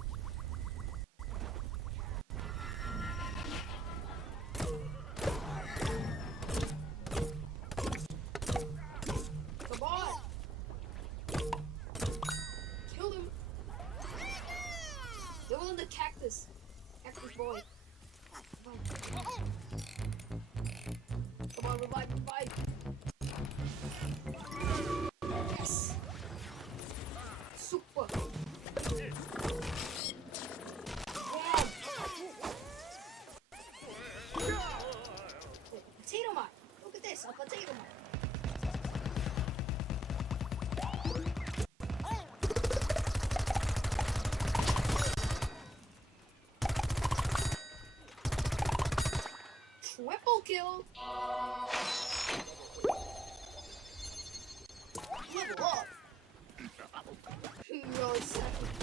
Come on. Kill him. They were in the cactus. Cactus boy. Come on, revive. Yes. Super. Yeah. Potato mine. Look at this, a potato mine. Triple kill. Level up. Hero sacrifice.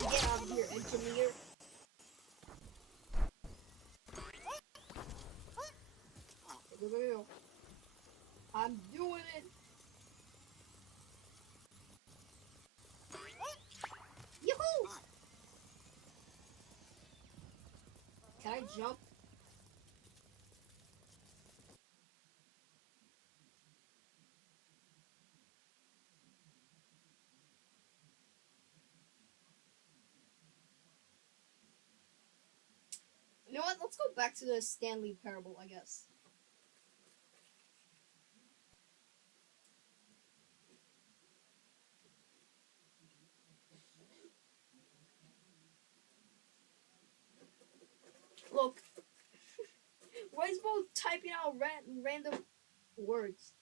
Get out of here, engineer. Go. I'm doing it. Yoo-hoo! Can I jump? You know what? Let's go back to the Stanley parable, I guess. Look. Why is both typing out random words?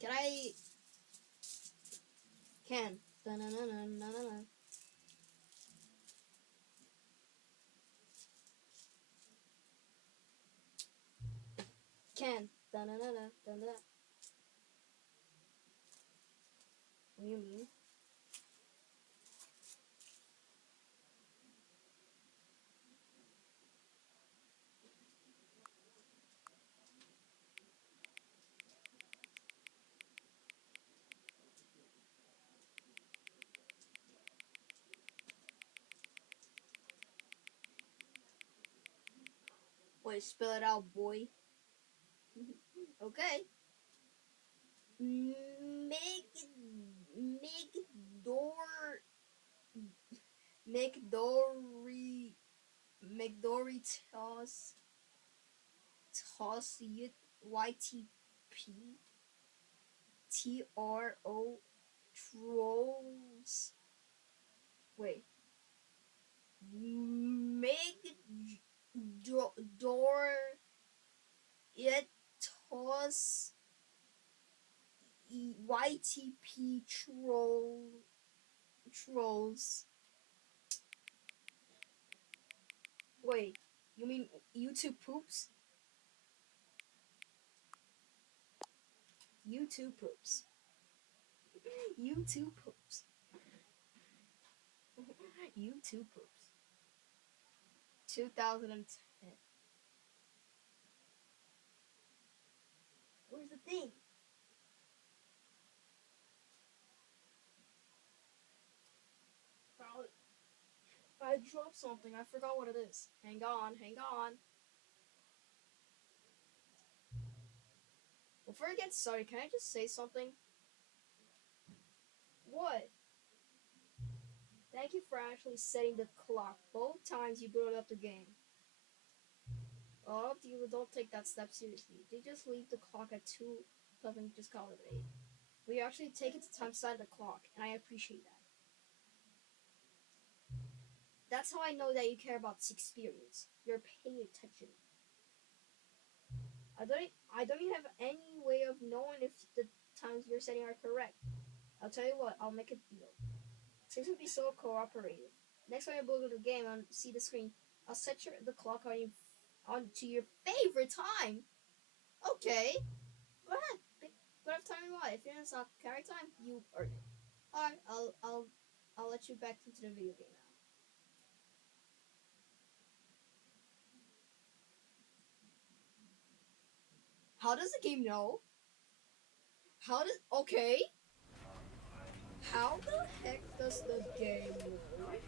Can I... Can. Da-na-na-na-na-na. Can. Da-na-na-na-na-na. What do you mean? Wait, spell it out, boy. Okay. Toss it YTP TRO trolls. Wait. Door it toss YTP trolls. Wait, you mean YouTube poops? YouTube poops. YouTube poops. YouTube poops. 2010. Where's the thing? Found it. I dropped something. I forgot what it is. Hang on. Before I get started, can I just say something? What? Thank you for actually setting the clock. Both times you brought up the game. A lot of you don't take that step seriously. They just leave the clock at 2 something, just call it 8. We actually take it to time side the clock, and I appreciate that. That's how I know that you care about this experience. You're paying attention. I don't even have any way of knowing if the times you're setting are correct. I'll tell you what, I'll make a deal. Since we'll be so cooperative, next time I go to the game and see the screen, I'll set the clock on to your favorite time. Okay, go ahead. Pick whatever time you want. If it's not carry time, you earn it. Alright, I'll let you back into the video game now. How does the game know? Okay. How the heck does the game know?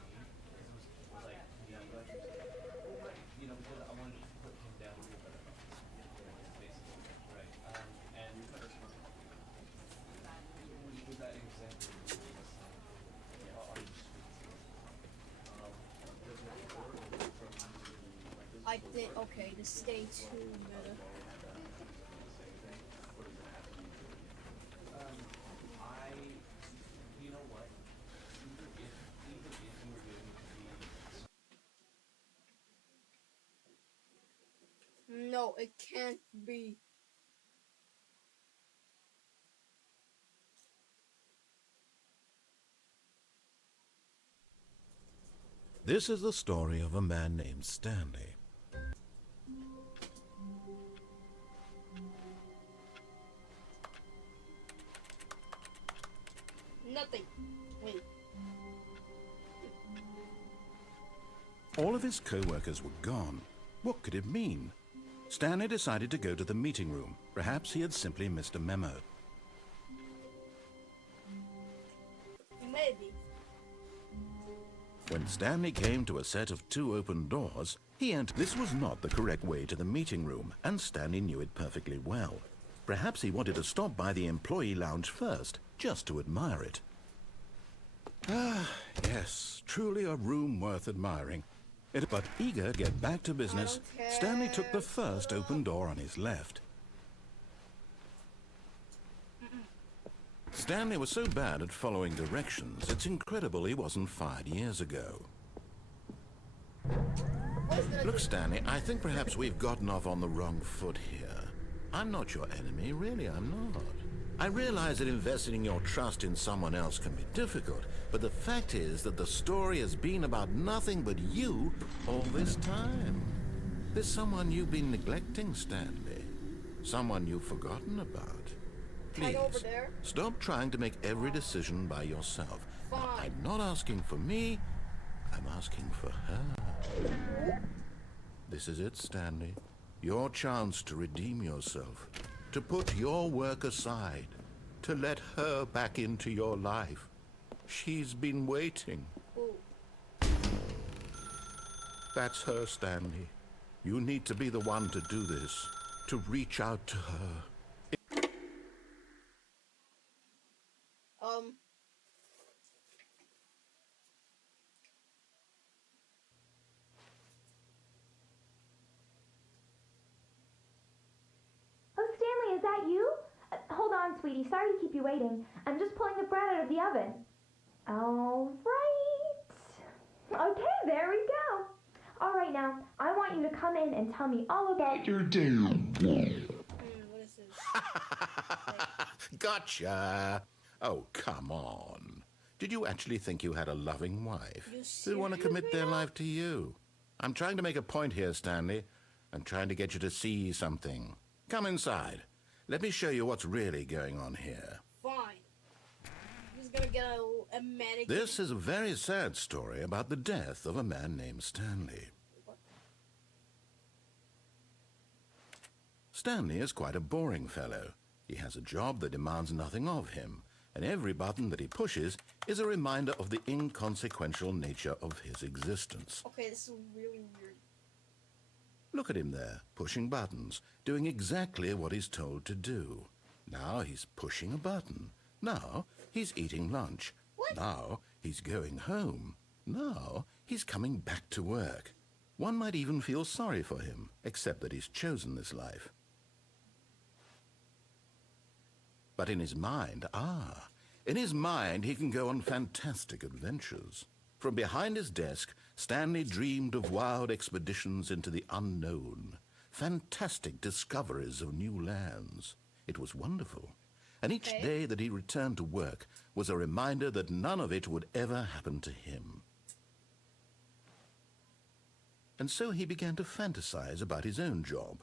I think, okay, the stay tuned meta. No, it can't be. This is the story of a man named Stanley. Nothing. Wait. All of his co-workers were gone. What could it mean? Stanley decided to go to the meeting room. Perhaps he had simply missed a memo. Maybe. When Stanley came to a set of 2 open doors, he entered. This was not the correct way to the meeting room, and Stanley knew it perfectly well. Perhaps he wanted to stop by the employee lounge first, just to admire it. Ah, yes, truly a room worth admiring. But eager to get back to business, Stanley took the first open door on his left. Stanley was so bad at following directions, it's incredible he wasn't fired years ago. Look, Stanley, I think perhaps we've gotten off on the wrong foot here. I'm not your enemy, really, I'm not. I realize that investing your trust in someone else can be difficult, but the fact is that the story has been about nothing but you all this time. There's someone you've been neglecting, Stanley. Someone you've forgotten about. Please, stop trying to make every decision by yourself. Now, I'm not asking for me, I'm asking for her. This is it, Stanley. Your chance to redeem yourself. To put your work aside. To let her back into your life. She's been waiting. That's her, Stanley. You need to be the one to do this. To reach out to her. Oh, Stanley, is that you? Hold on, sweetie. Sorry to keep you waiting. I'm just pulling the bread out of the oven. All right. Okay, there we go. All right, now, I want you to come in and tell me all about your day. What is this? Gotcha! Oh, come on. Did you actually think you had a loving wife who'd want to commit their life to you? I'm trying to make a point here, Stanley. I'm trying to get you to see something. Come inside. Let me show you what's really going on here. Fine. He's gonna get a mannequin. This is a very sad story about the death of a man named Stanley. Stanley is quite a boring fellow. He has a job that demands nothing of him, and every button that he pushes is a reminder of the inconsequential nature of his existence. Okay, this is really weird. Look at him there, pushing buttons, doing exactly what he's told to do. Now he's pushing a button. Now he's eating lunch. What? Now he's going home. Now he's coming back to work. One might even feel sorry for him, except that he's chosen this life. But in his mind, in his mind he can go on fantastic adventures. From behind his desk, Stanley dreamed of wild expeditions into the unknown, fantastic discoveries of new lands. It was wonderful. And each day that he returned to work was a reminder that none of it would ever happen to him. And so he began to fantasize about his own job.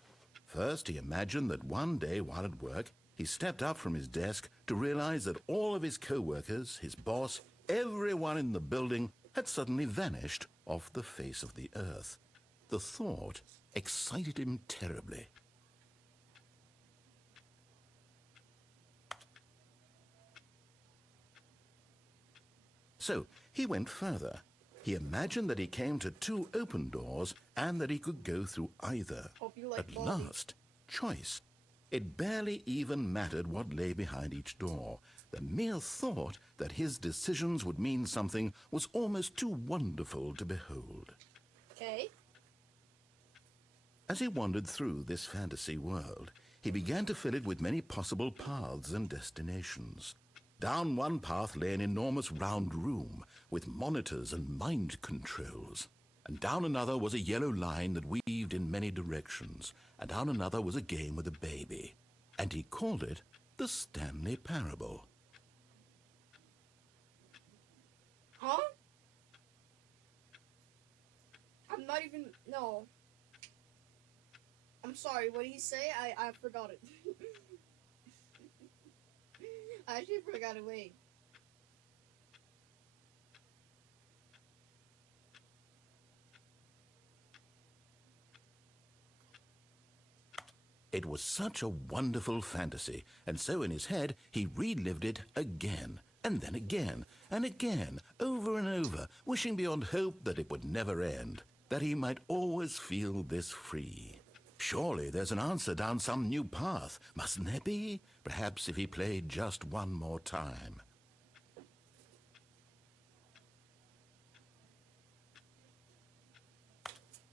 First, he imagined that one day while at work, He stepped up from his desk to realize that all of his co-workers, his boss, everyone in the building had suddenly vanished off the face of the earth. The thought excited him terribly. So he went further. He imagined that he came to 2 open doors and that he could go through either. Hope you like At Bobby. last, choice. It barely even mattered what lay behind each door. The mere thought that his decisions would mean something was almost too wonderful to behold. Okay. As he wandered through this fantasy world, he began to fill it with many possible paths and destinations. Down one path lay an enormous round room with monitors and mind controls. And down another was a yellow line that weaved in many directions. And down another was a game with a baby. And he called it the Stanley Parable. Huh? I'm not even... No. I'm sorry, what did he say? I forgot it. I actually forgot it. Wait. It was such a wonderful fantasy, and so in his head he relived it again, and then again, and again, over and over, wishing beyond hope that it would never end, that he might always feel this free. Surely there's an answer down some new path, mustn't there be? Perhaps if he played just one more time.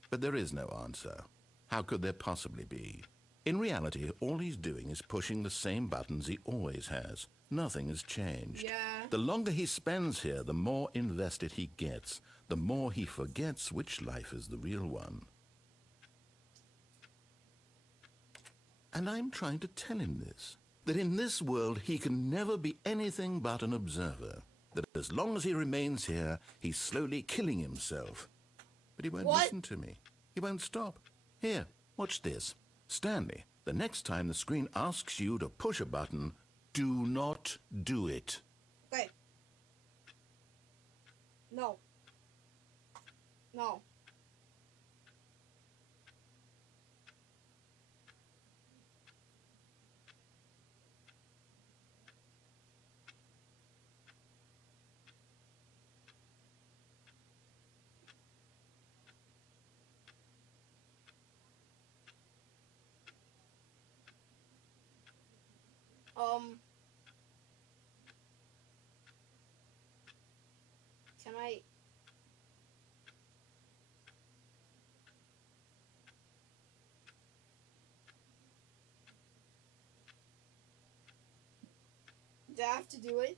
But there is no answer. How could there possibly be? In reality, all he's doing is pushing the same buttons he always has. Nothing has changed. Yeah. The longer he spends here, the more invested he gets, the more he forgets which life is the real one. And I'm trying to tell him this, that in this world he can never be anything but an observer, that as long as he remains here, he's slowly killing himself. But he won't listen to me. He won't stop. Here, watch this. Stanley, the next time the screen asks you to push a button, do not do it. Wait. No. No. Can I... Do I have to do it?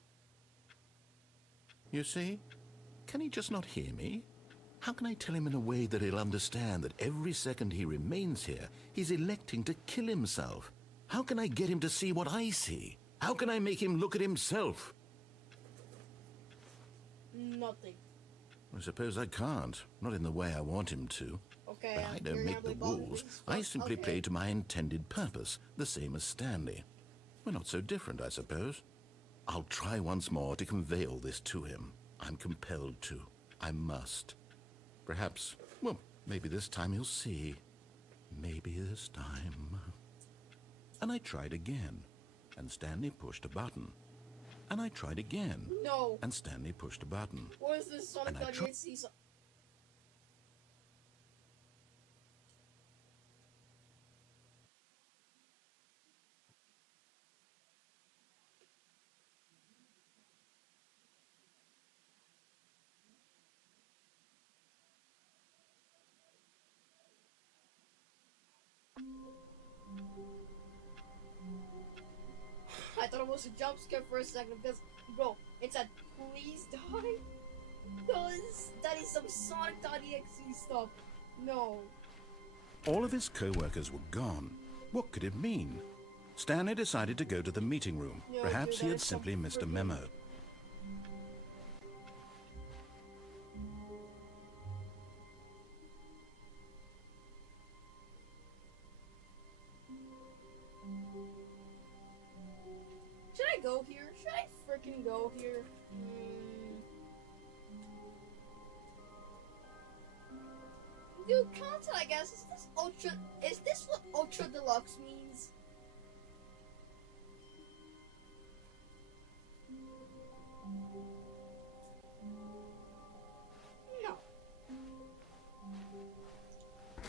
You see? Can he just not hear me? How can I tell him in a way that he'll understand that every second he remains here, he's electing to kill himself? How can I get him to see what I see? How can I make him look at himself? Nothing. I suppose I can't. Not in the way I want him to. Okay. But I don't you're make gonna the play Bobby rules. Wings? I simply Okay. play to my intended purpose, the same as Stanley. We're not so different, I suppose. I'll try once more to convey all this to him. I'm compelled to. I must. Perhaps, well, maybe this time he'll see. Maybe this time. And I tried again, and Stanley pushed a button. And I tried again, No. and Stanley pushed a button. What is this? Sonic And I didn't see some... I thought it was a jump scare for a second because, bro, it said, please die. That is some Sonic.exe stuff. No. All of his co-workers were gone. What could it mean? Stanley decided to go to the meeting room. No, Perhaps dude, he that had is simply some missed a freaking- memo. go here? Should I freaking go here? Dude, content, I guess. Is this what Ultra Deluxe means? No.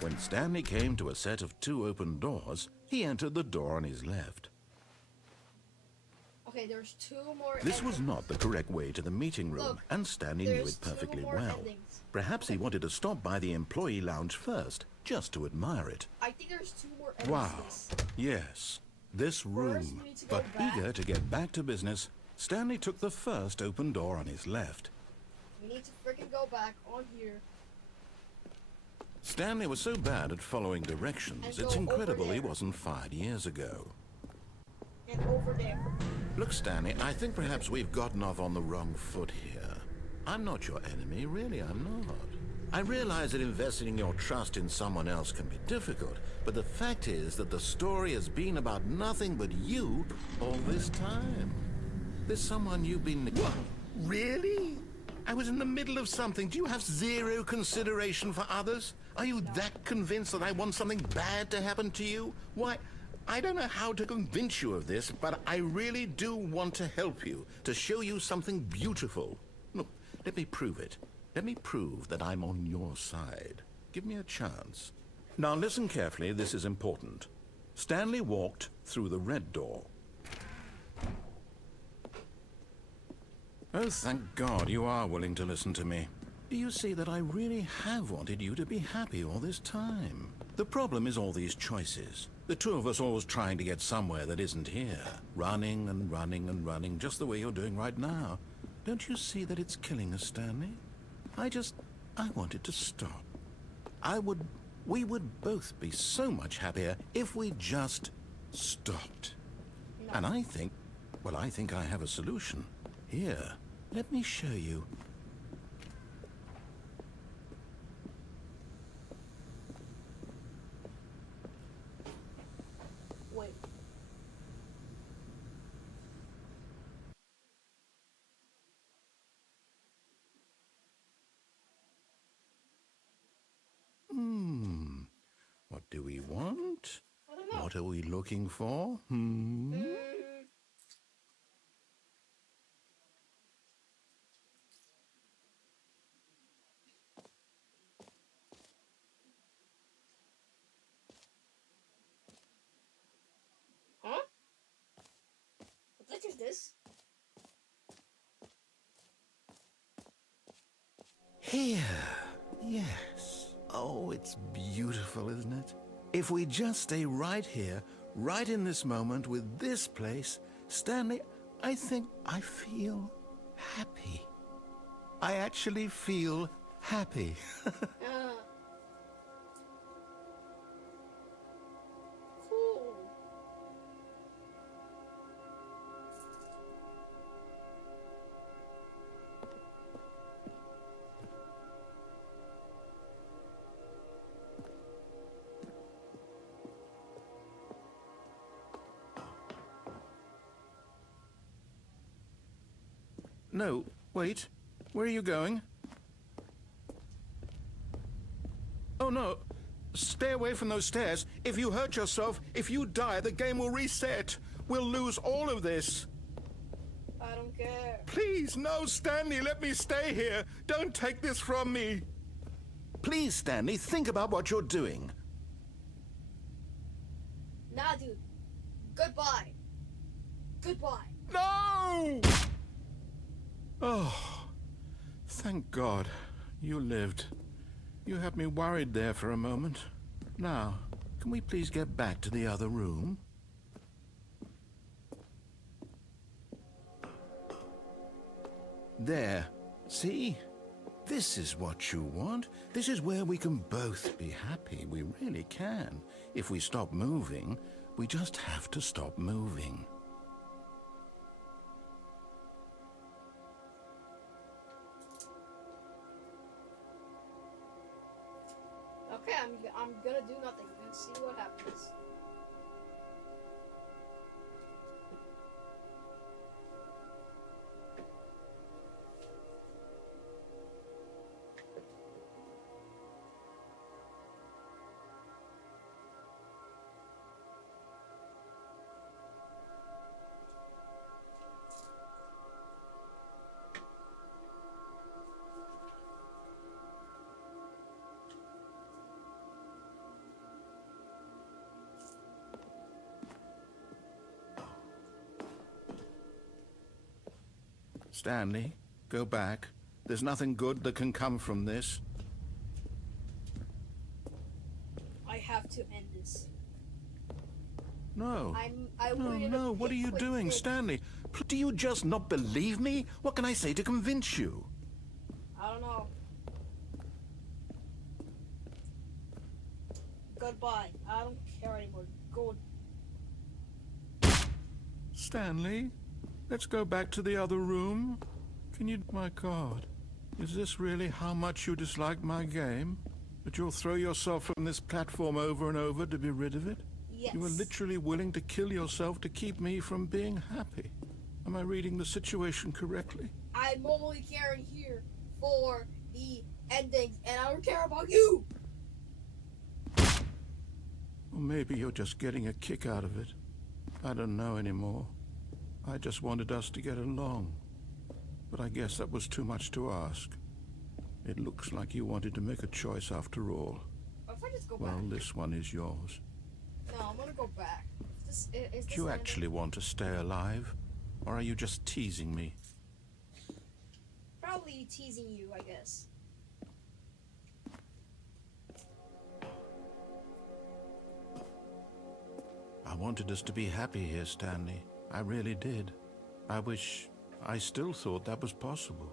When Stanley came to a set of 2 open doors, he entered the door on his left. Okay, there's 2 more This was endings. not the correct way to the meeting room, Look, and Stanley knew there's it perfectly 2 more well. endings. Perhaps he wanted to stop by the employee lounge first, just to admire it. I think there's 2 more endings. Wow. Yes, this room. we need to go But back. eager to get back to business, Stanley took the first open door on his left. We need to freaking go back on here. Stanley was so bad at following directions, And it's go over incredible he there. wasn't fired years ago. And over there. Look, Stanley, I think perhaps we've gotten off on the wrong foot here. I'm not your enemy, really, I'm not. I realize that investing your trust in someone else can be difficult, but the fact is that the story has been about nothing but you all this time. There's someone you've been... What? Really? I was in the middle of something. Do you have zero consideration for others? Are you that convinced that I want something bad to happen to you? Why, I don't know how to convince you of this, but I really do want to help you, to show you something beautiful. Look, let me prove it. Let me prove that I'm on your side. Give me a chance. Now listen carefully, this is important. Stanley walked through the red door. Oh, thank God you are willing to listen to me. Do you see that I really have wanted you to be happy all this time? The problem is all these choices. The 2 of us always trying to get somewhere that isn't here. Running and running and running, just the way you're doing right now. Don't you see that it's killing us, Stanley? I wanted to stop. We would both be so much happier if we just stopped. No. And I think I have a solution. Here, let me show you. Wait. What do we want? I don't know. What are we looking for? Huh? What the heck is this? Here. Yes. Oh, it's beautiful, isn't it? If we just stay right here, right in this moment with this place, Stanley, I think I feel happy. I actually feel happy. Cool. No, wait. Where are you going? Oh, no. Stay away from those stairs. If you hurt yourself, if you die, the game will reset. We'll lose all of this. I don't care. Please, no, Stanley, let me stay here. Don't take this from me. Please, Stanley, think about what you're doing. Nah, dude. Goodbye. Goodbye. No! Oh, thank God you lived. You had me worried there for a moment. Now, can we please get back to the other room? There. See? This is what you want. This is where we can both be happy. We really can. If we stop moving, we just have to stop moving. Okay, I'm gonna do nothing and see what happens. Stanley, go back. There's nothing good that can come from this. I have to end this. No. No, No, what are you doing, Stanley? Do you just not believe me? What can I say to convince you? I don't know. Goodbye. I don't care anymore. Go. Stanley, let's go back to the other room. Can you... My God, is this really how much you dislike my game? That you'll throw yourself from this platform over and over to be rid of it? Yes. You were literally willing to kill yourself to keep me from being happy. Am I reading the situation correctly? I'm only caring here for the endings, and I don't care about you! Or maybe you're just getting a kick out of it. I don't know anymore. I just wanted us to get along. But I guess that was too much to ask. It looks like you wanted to make a choice after all. What if I just go Well, back? this one is yours. No, I'm gonna go back. Is this Do you the actually ending? want to stay alive? Or are you just teasing me? Probably teasing you, I guess. I wanted us to be happy here, Stanley. I really did. I still thought that was possible.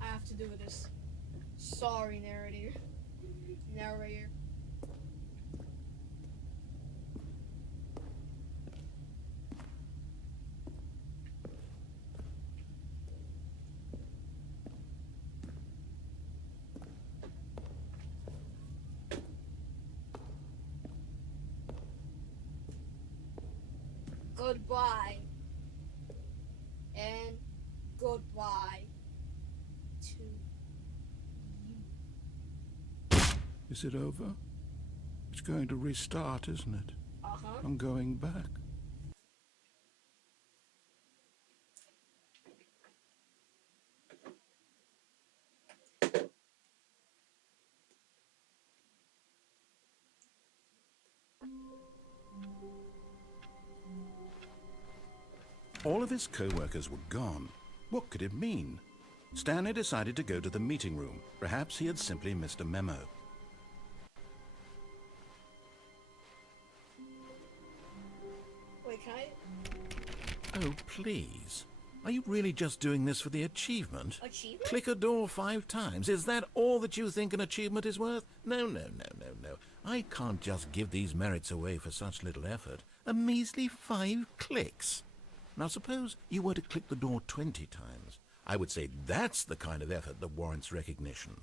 I have to do this. Sorry, narrator. Narrator. Goodbye. And goodbye to you. Is it over? It's going to restart, isn't it? Uh-huh. I'm going back. All of his co-workers were gone. What could it mean? Stanley decided to go to the meeting room. Perhaps he had simply missed a memo. Wait, can I... Oh, please. Are you really just doing this for the achievement? Achievement? Click a door 5 times. Is that all that you think an achievement is worth? No. I can't just give these merits away for such little effort. A measly 5 clicks. Now suppose you were to click the door 20 times. I would say that's the kind of effort that warrants recognition.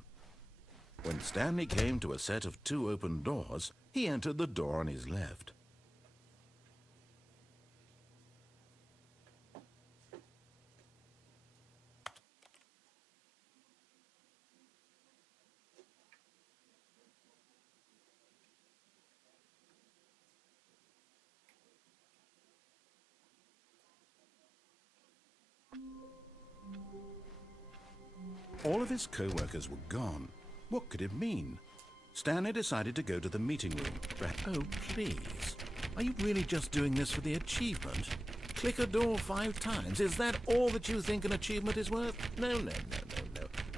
When Stanley came to a set of 2 open doors, he entered the door on his left. All of his co-workers were gone. What could it mean? Stanley decided to go to the meeting room. Oh, please. Are you really just doing this for the achievement? Click a door 5 times. Is that all that you think an achievement is worth? No.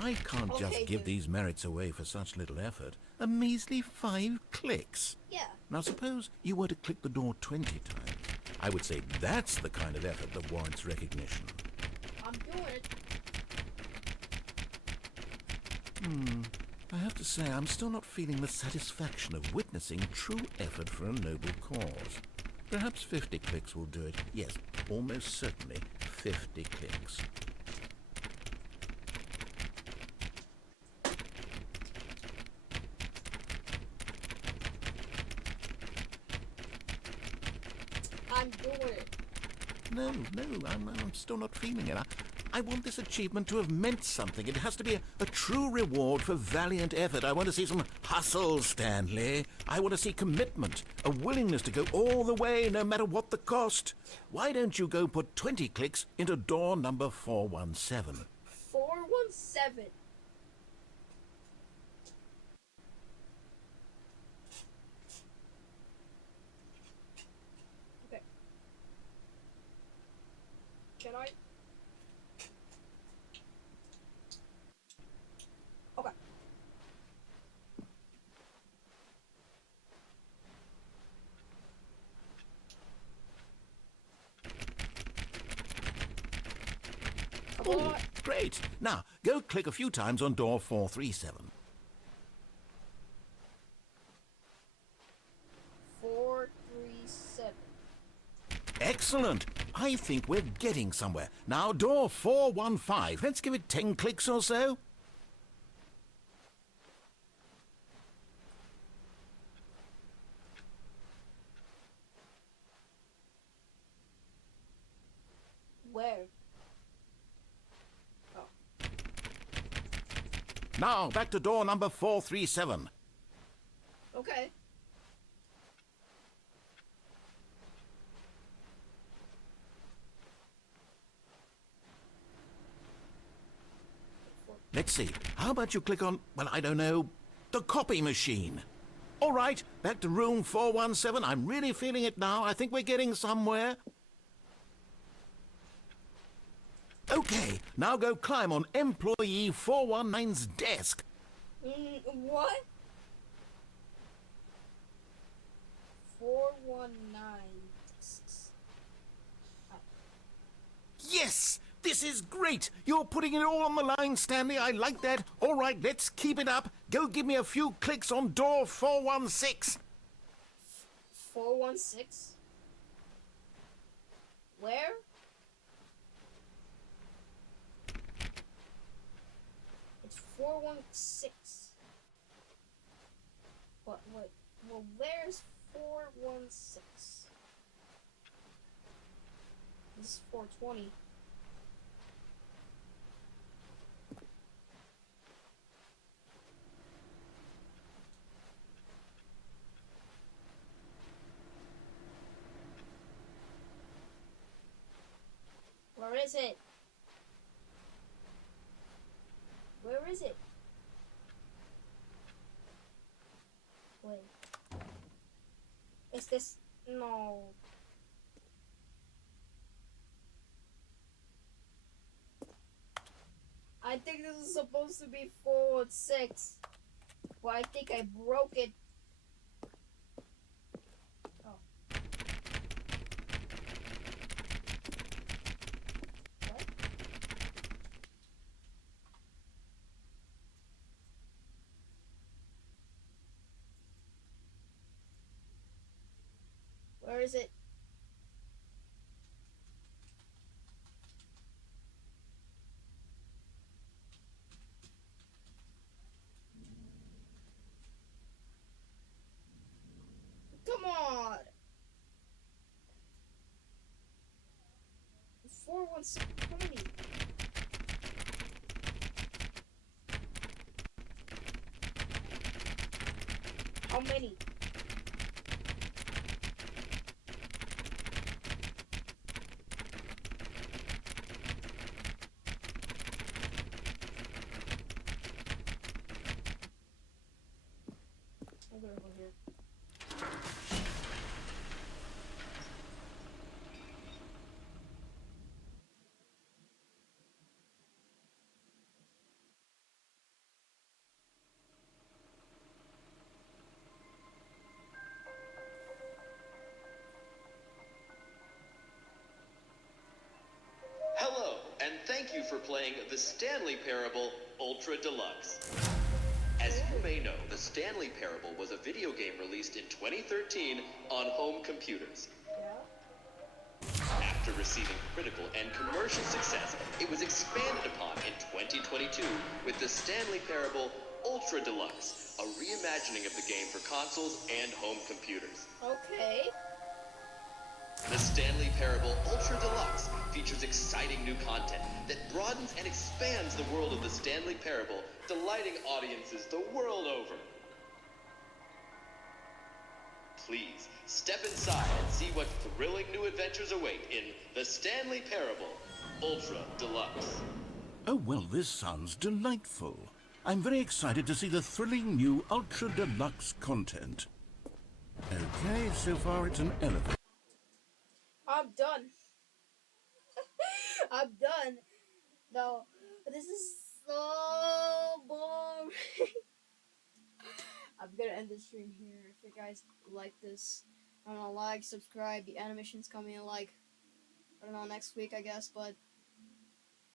I can't just give these merits away for such little effort. A measly 5 clicks. Yeah. Now suppose you were to click the door 20 times. I would say that's the kind of effort that warrants recognition. I'm doing it. I have to say, I'm still not feeling the satisfaction of witnessing true effort for a noble cause. Perhaps 50 clicks will do it. Yes, almost certainly 50 clicks. I'm doing it. No, I'm still not feeling it. I want this achievement to have meant something. It has to be a true reward for valiant effort. I want to see some hustle, Stanley. I want to see commitment, a willingness to go all the way, no matter what the cost. Why don't you go put 20 clicks into door number 417? 417. Okay. Can I? Okay. Oh, great. Now, go click a few times on door 437. 437. Excellent. I think we're getting somewhere. Now, door 415. Let's give it 10 clicks or so. Where? Oh. Now, back to door number 437. Okay. Let's see. How about you click on, well, I don't know, the copy machine? All right, back to room 417. I'm really feeling it now. I think we're getting somewhere. Okay, now go climb on employee 419's desk. What? 419. Yes, this is great. You're putting it all on the line, Stanley. I like that. All right, let's keep it up. Go give me a few clicks on door 416. 416? Where? It's 416. What? Well, where's 416? This is 420. Where is it? Where is it? Wait. Is this... No. I think this is supposed to be 416. Well, I think I broke it. Oh. What? Where is it? Come on! 416, how many? How many? I'm gonna go here. Hello, and thank you for playing the Stanley Parable Ultra Deluxe. As you may know, the Stanley Parable was a video game released in 2013 on home computers. After receiving critical and commercial success, it was expanded upon in 2022 with the Stanley Parable Ultra Deluxe, a reimagining of the game for consoles and home computers. Okay. The Stanley Parable Ultra Deluxe features exciting new content that broadens and expands the world of the Stanley Parable, delighting audiences the world over. Please, step inside and see what thrilling new adventures await in The Stanley Parable Ultra Deluxe. Oh, well, this sounds delightful. I'm very excited to see the thrilling new Ultra Deluxe content. Okay, so far it's an elevator. I'm done. I'm done. No, this is so boring. I'm gonna end the stream here. If you guys like this, I don't know, like, subscribe. The animation's coming in like, I don't know, next week, I guess, but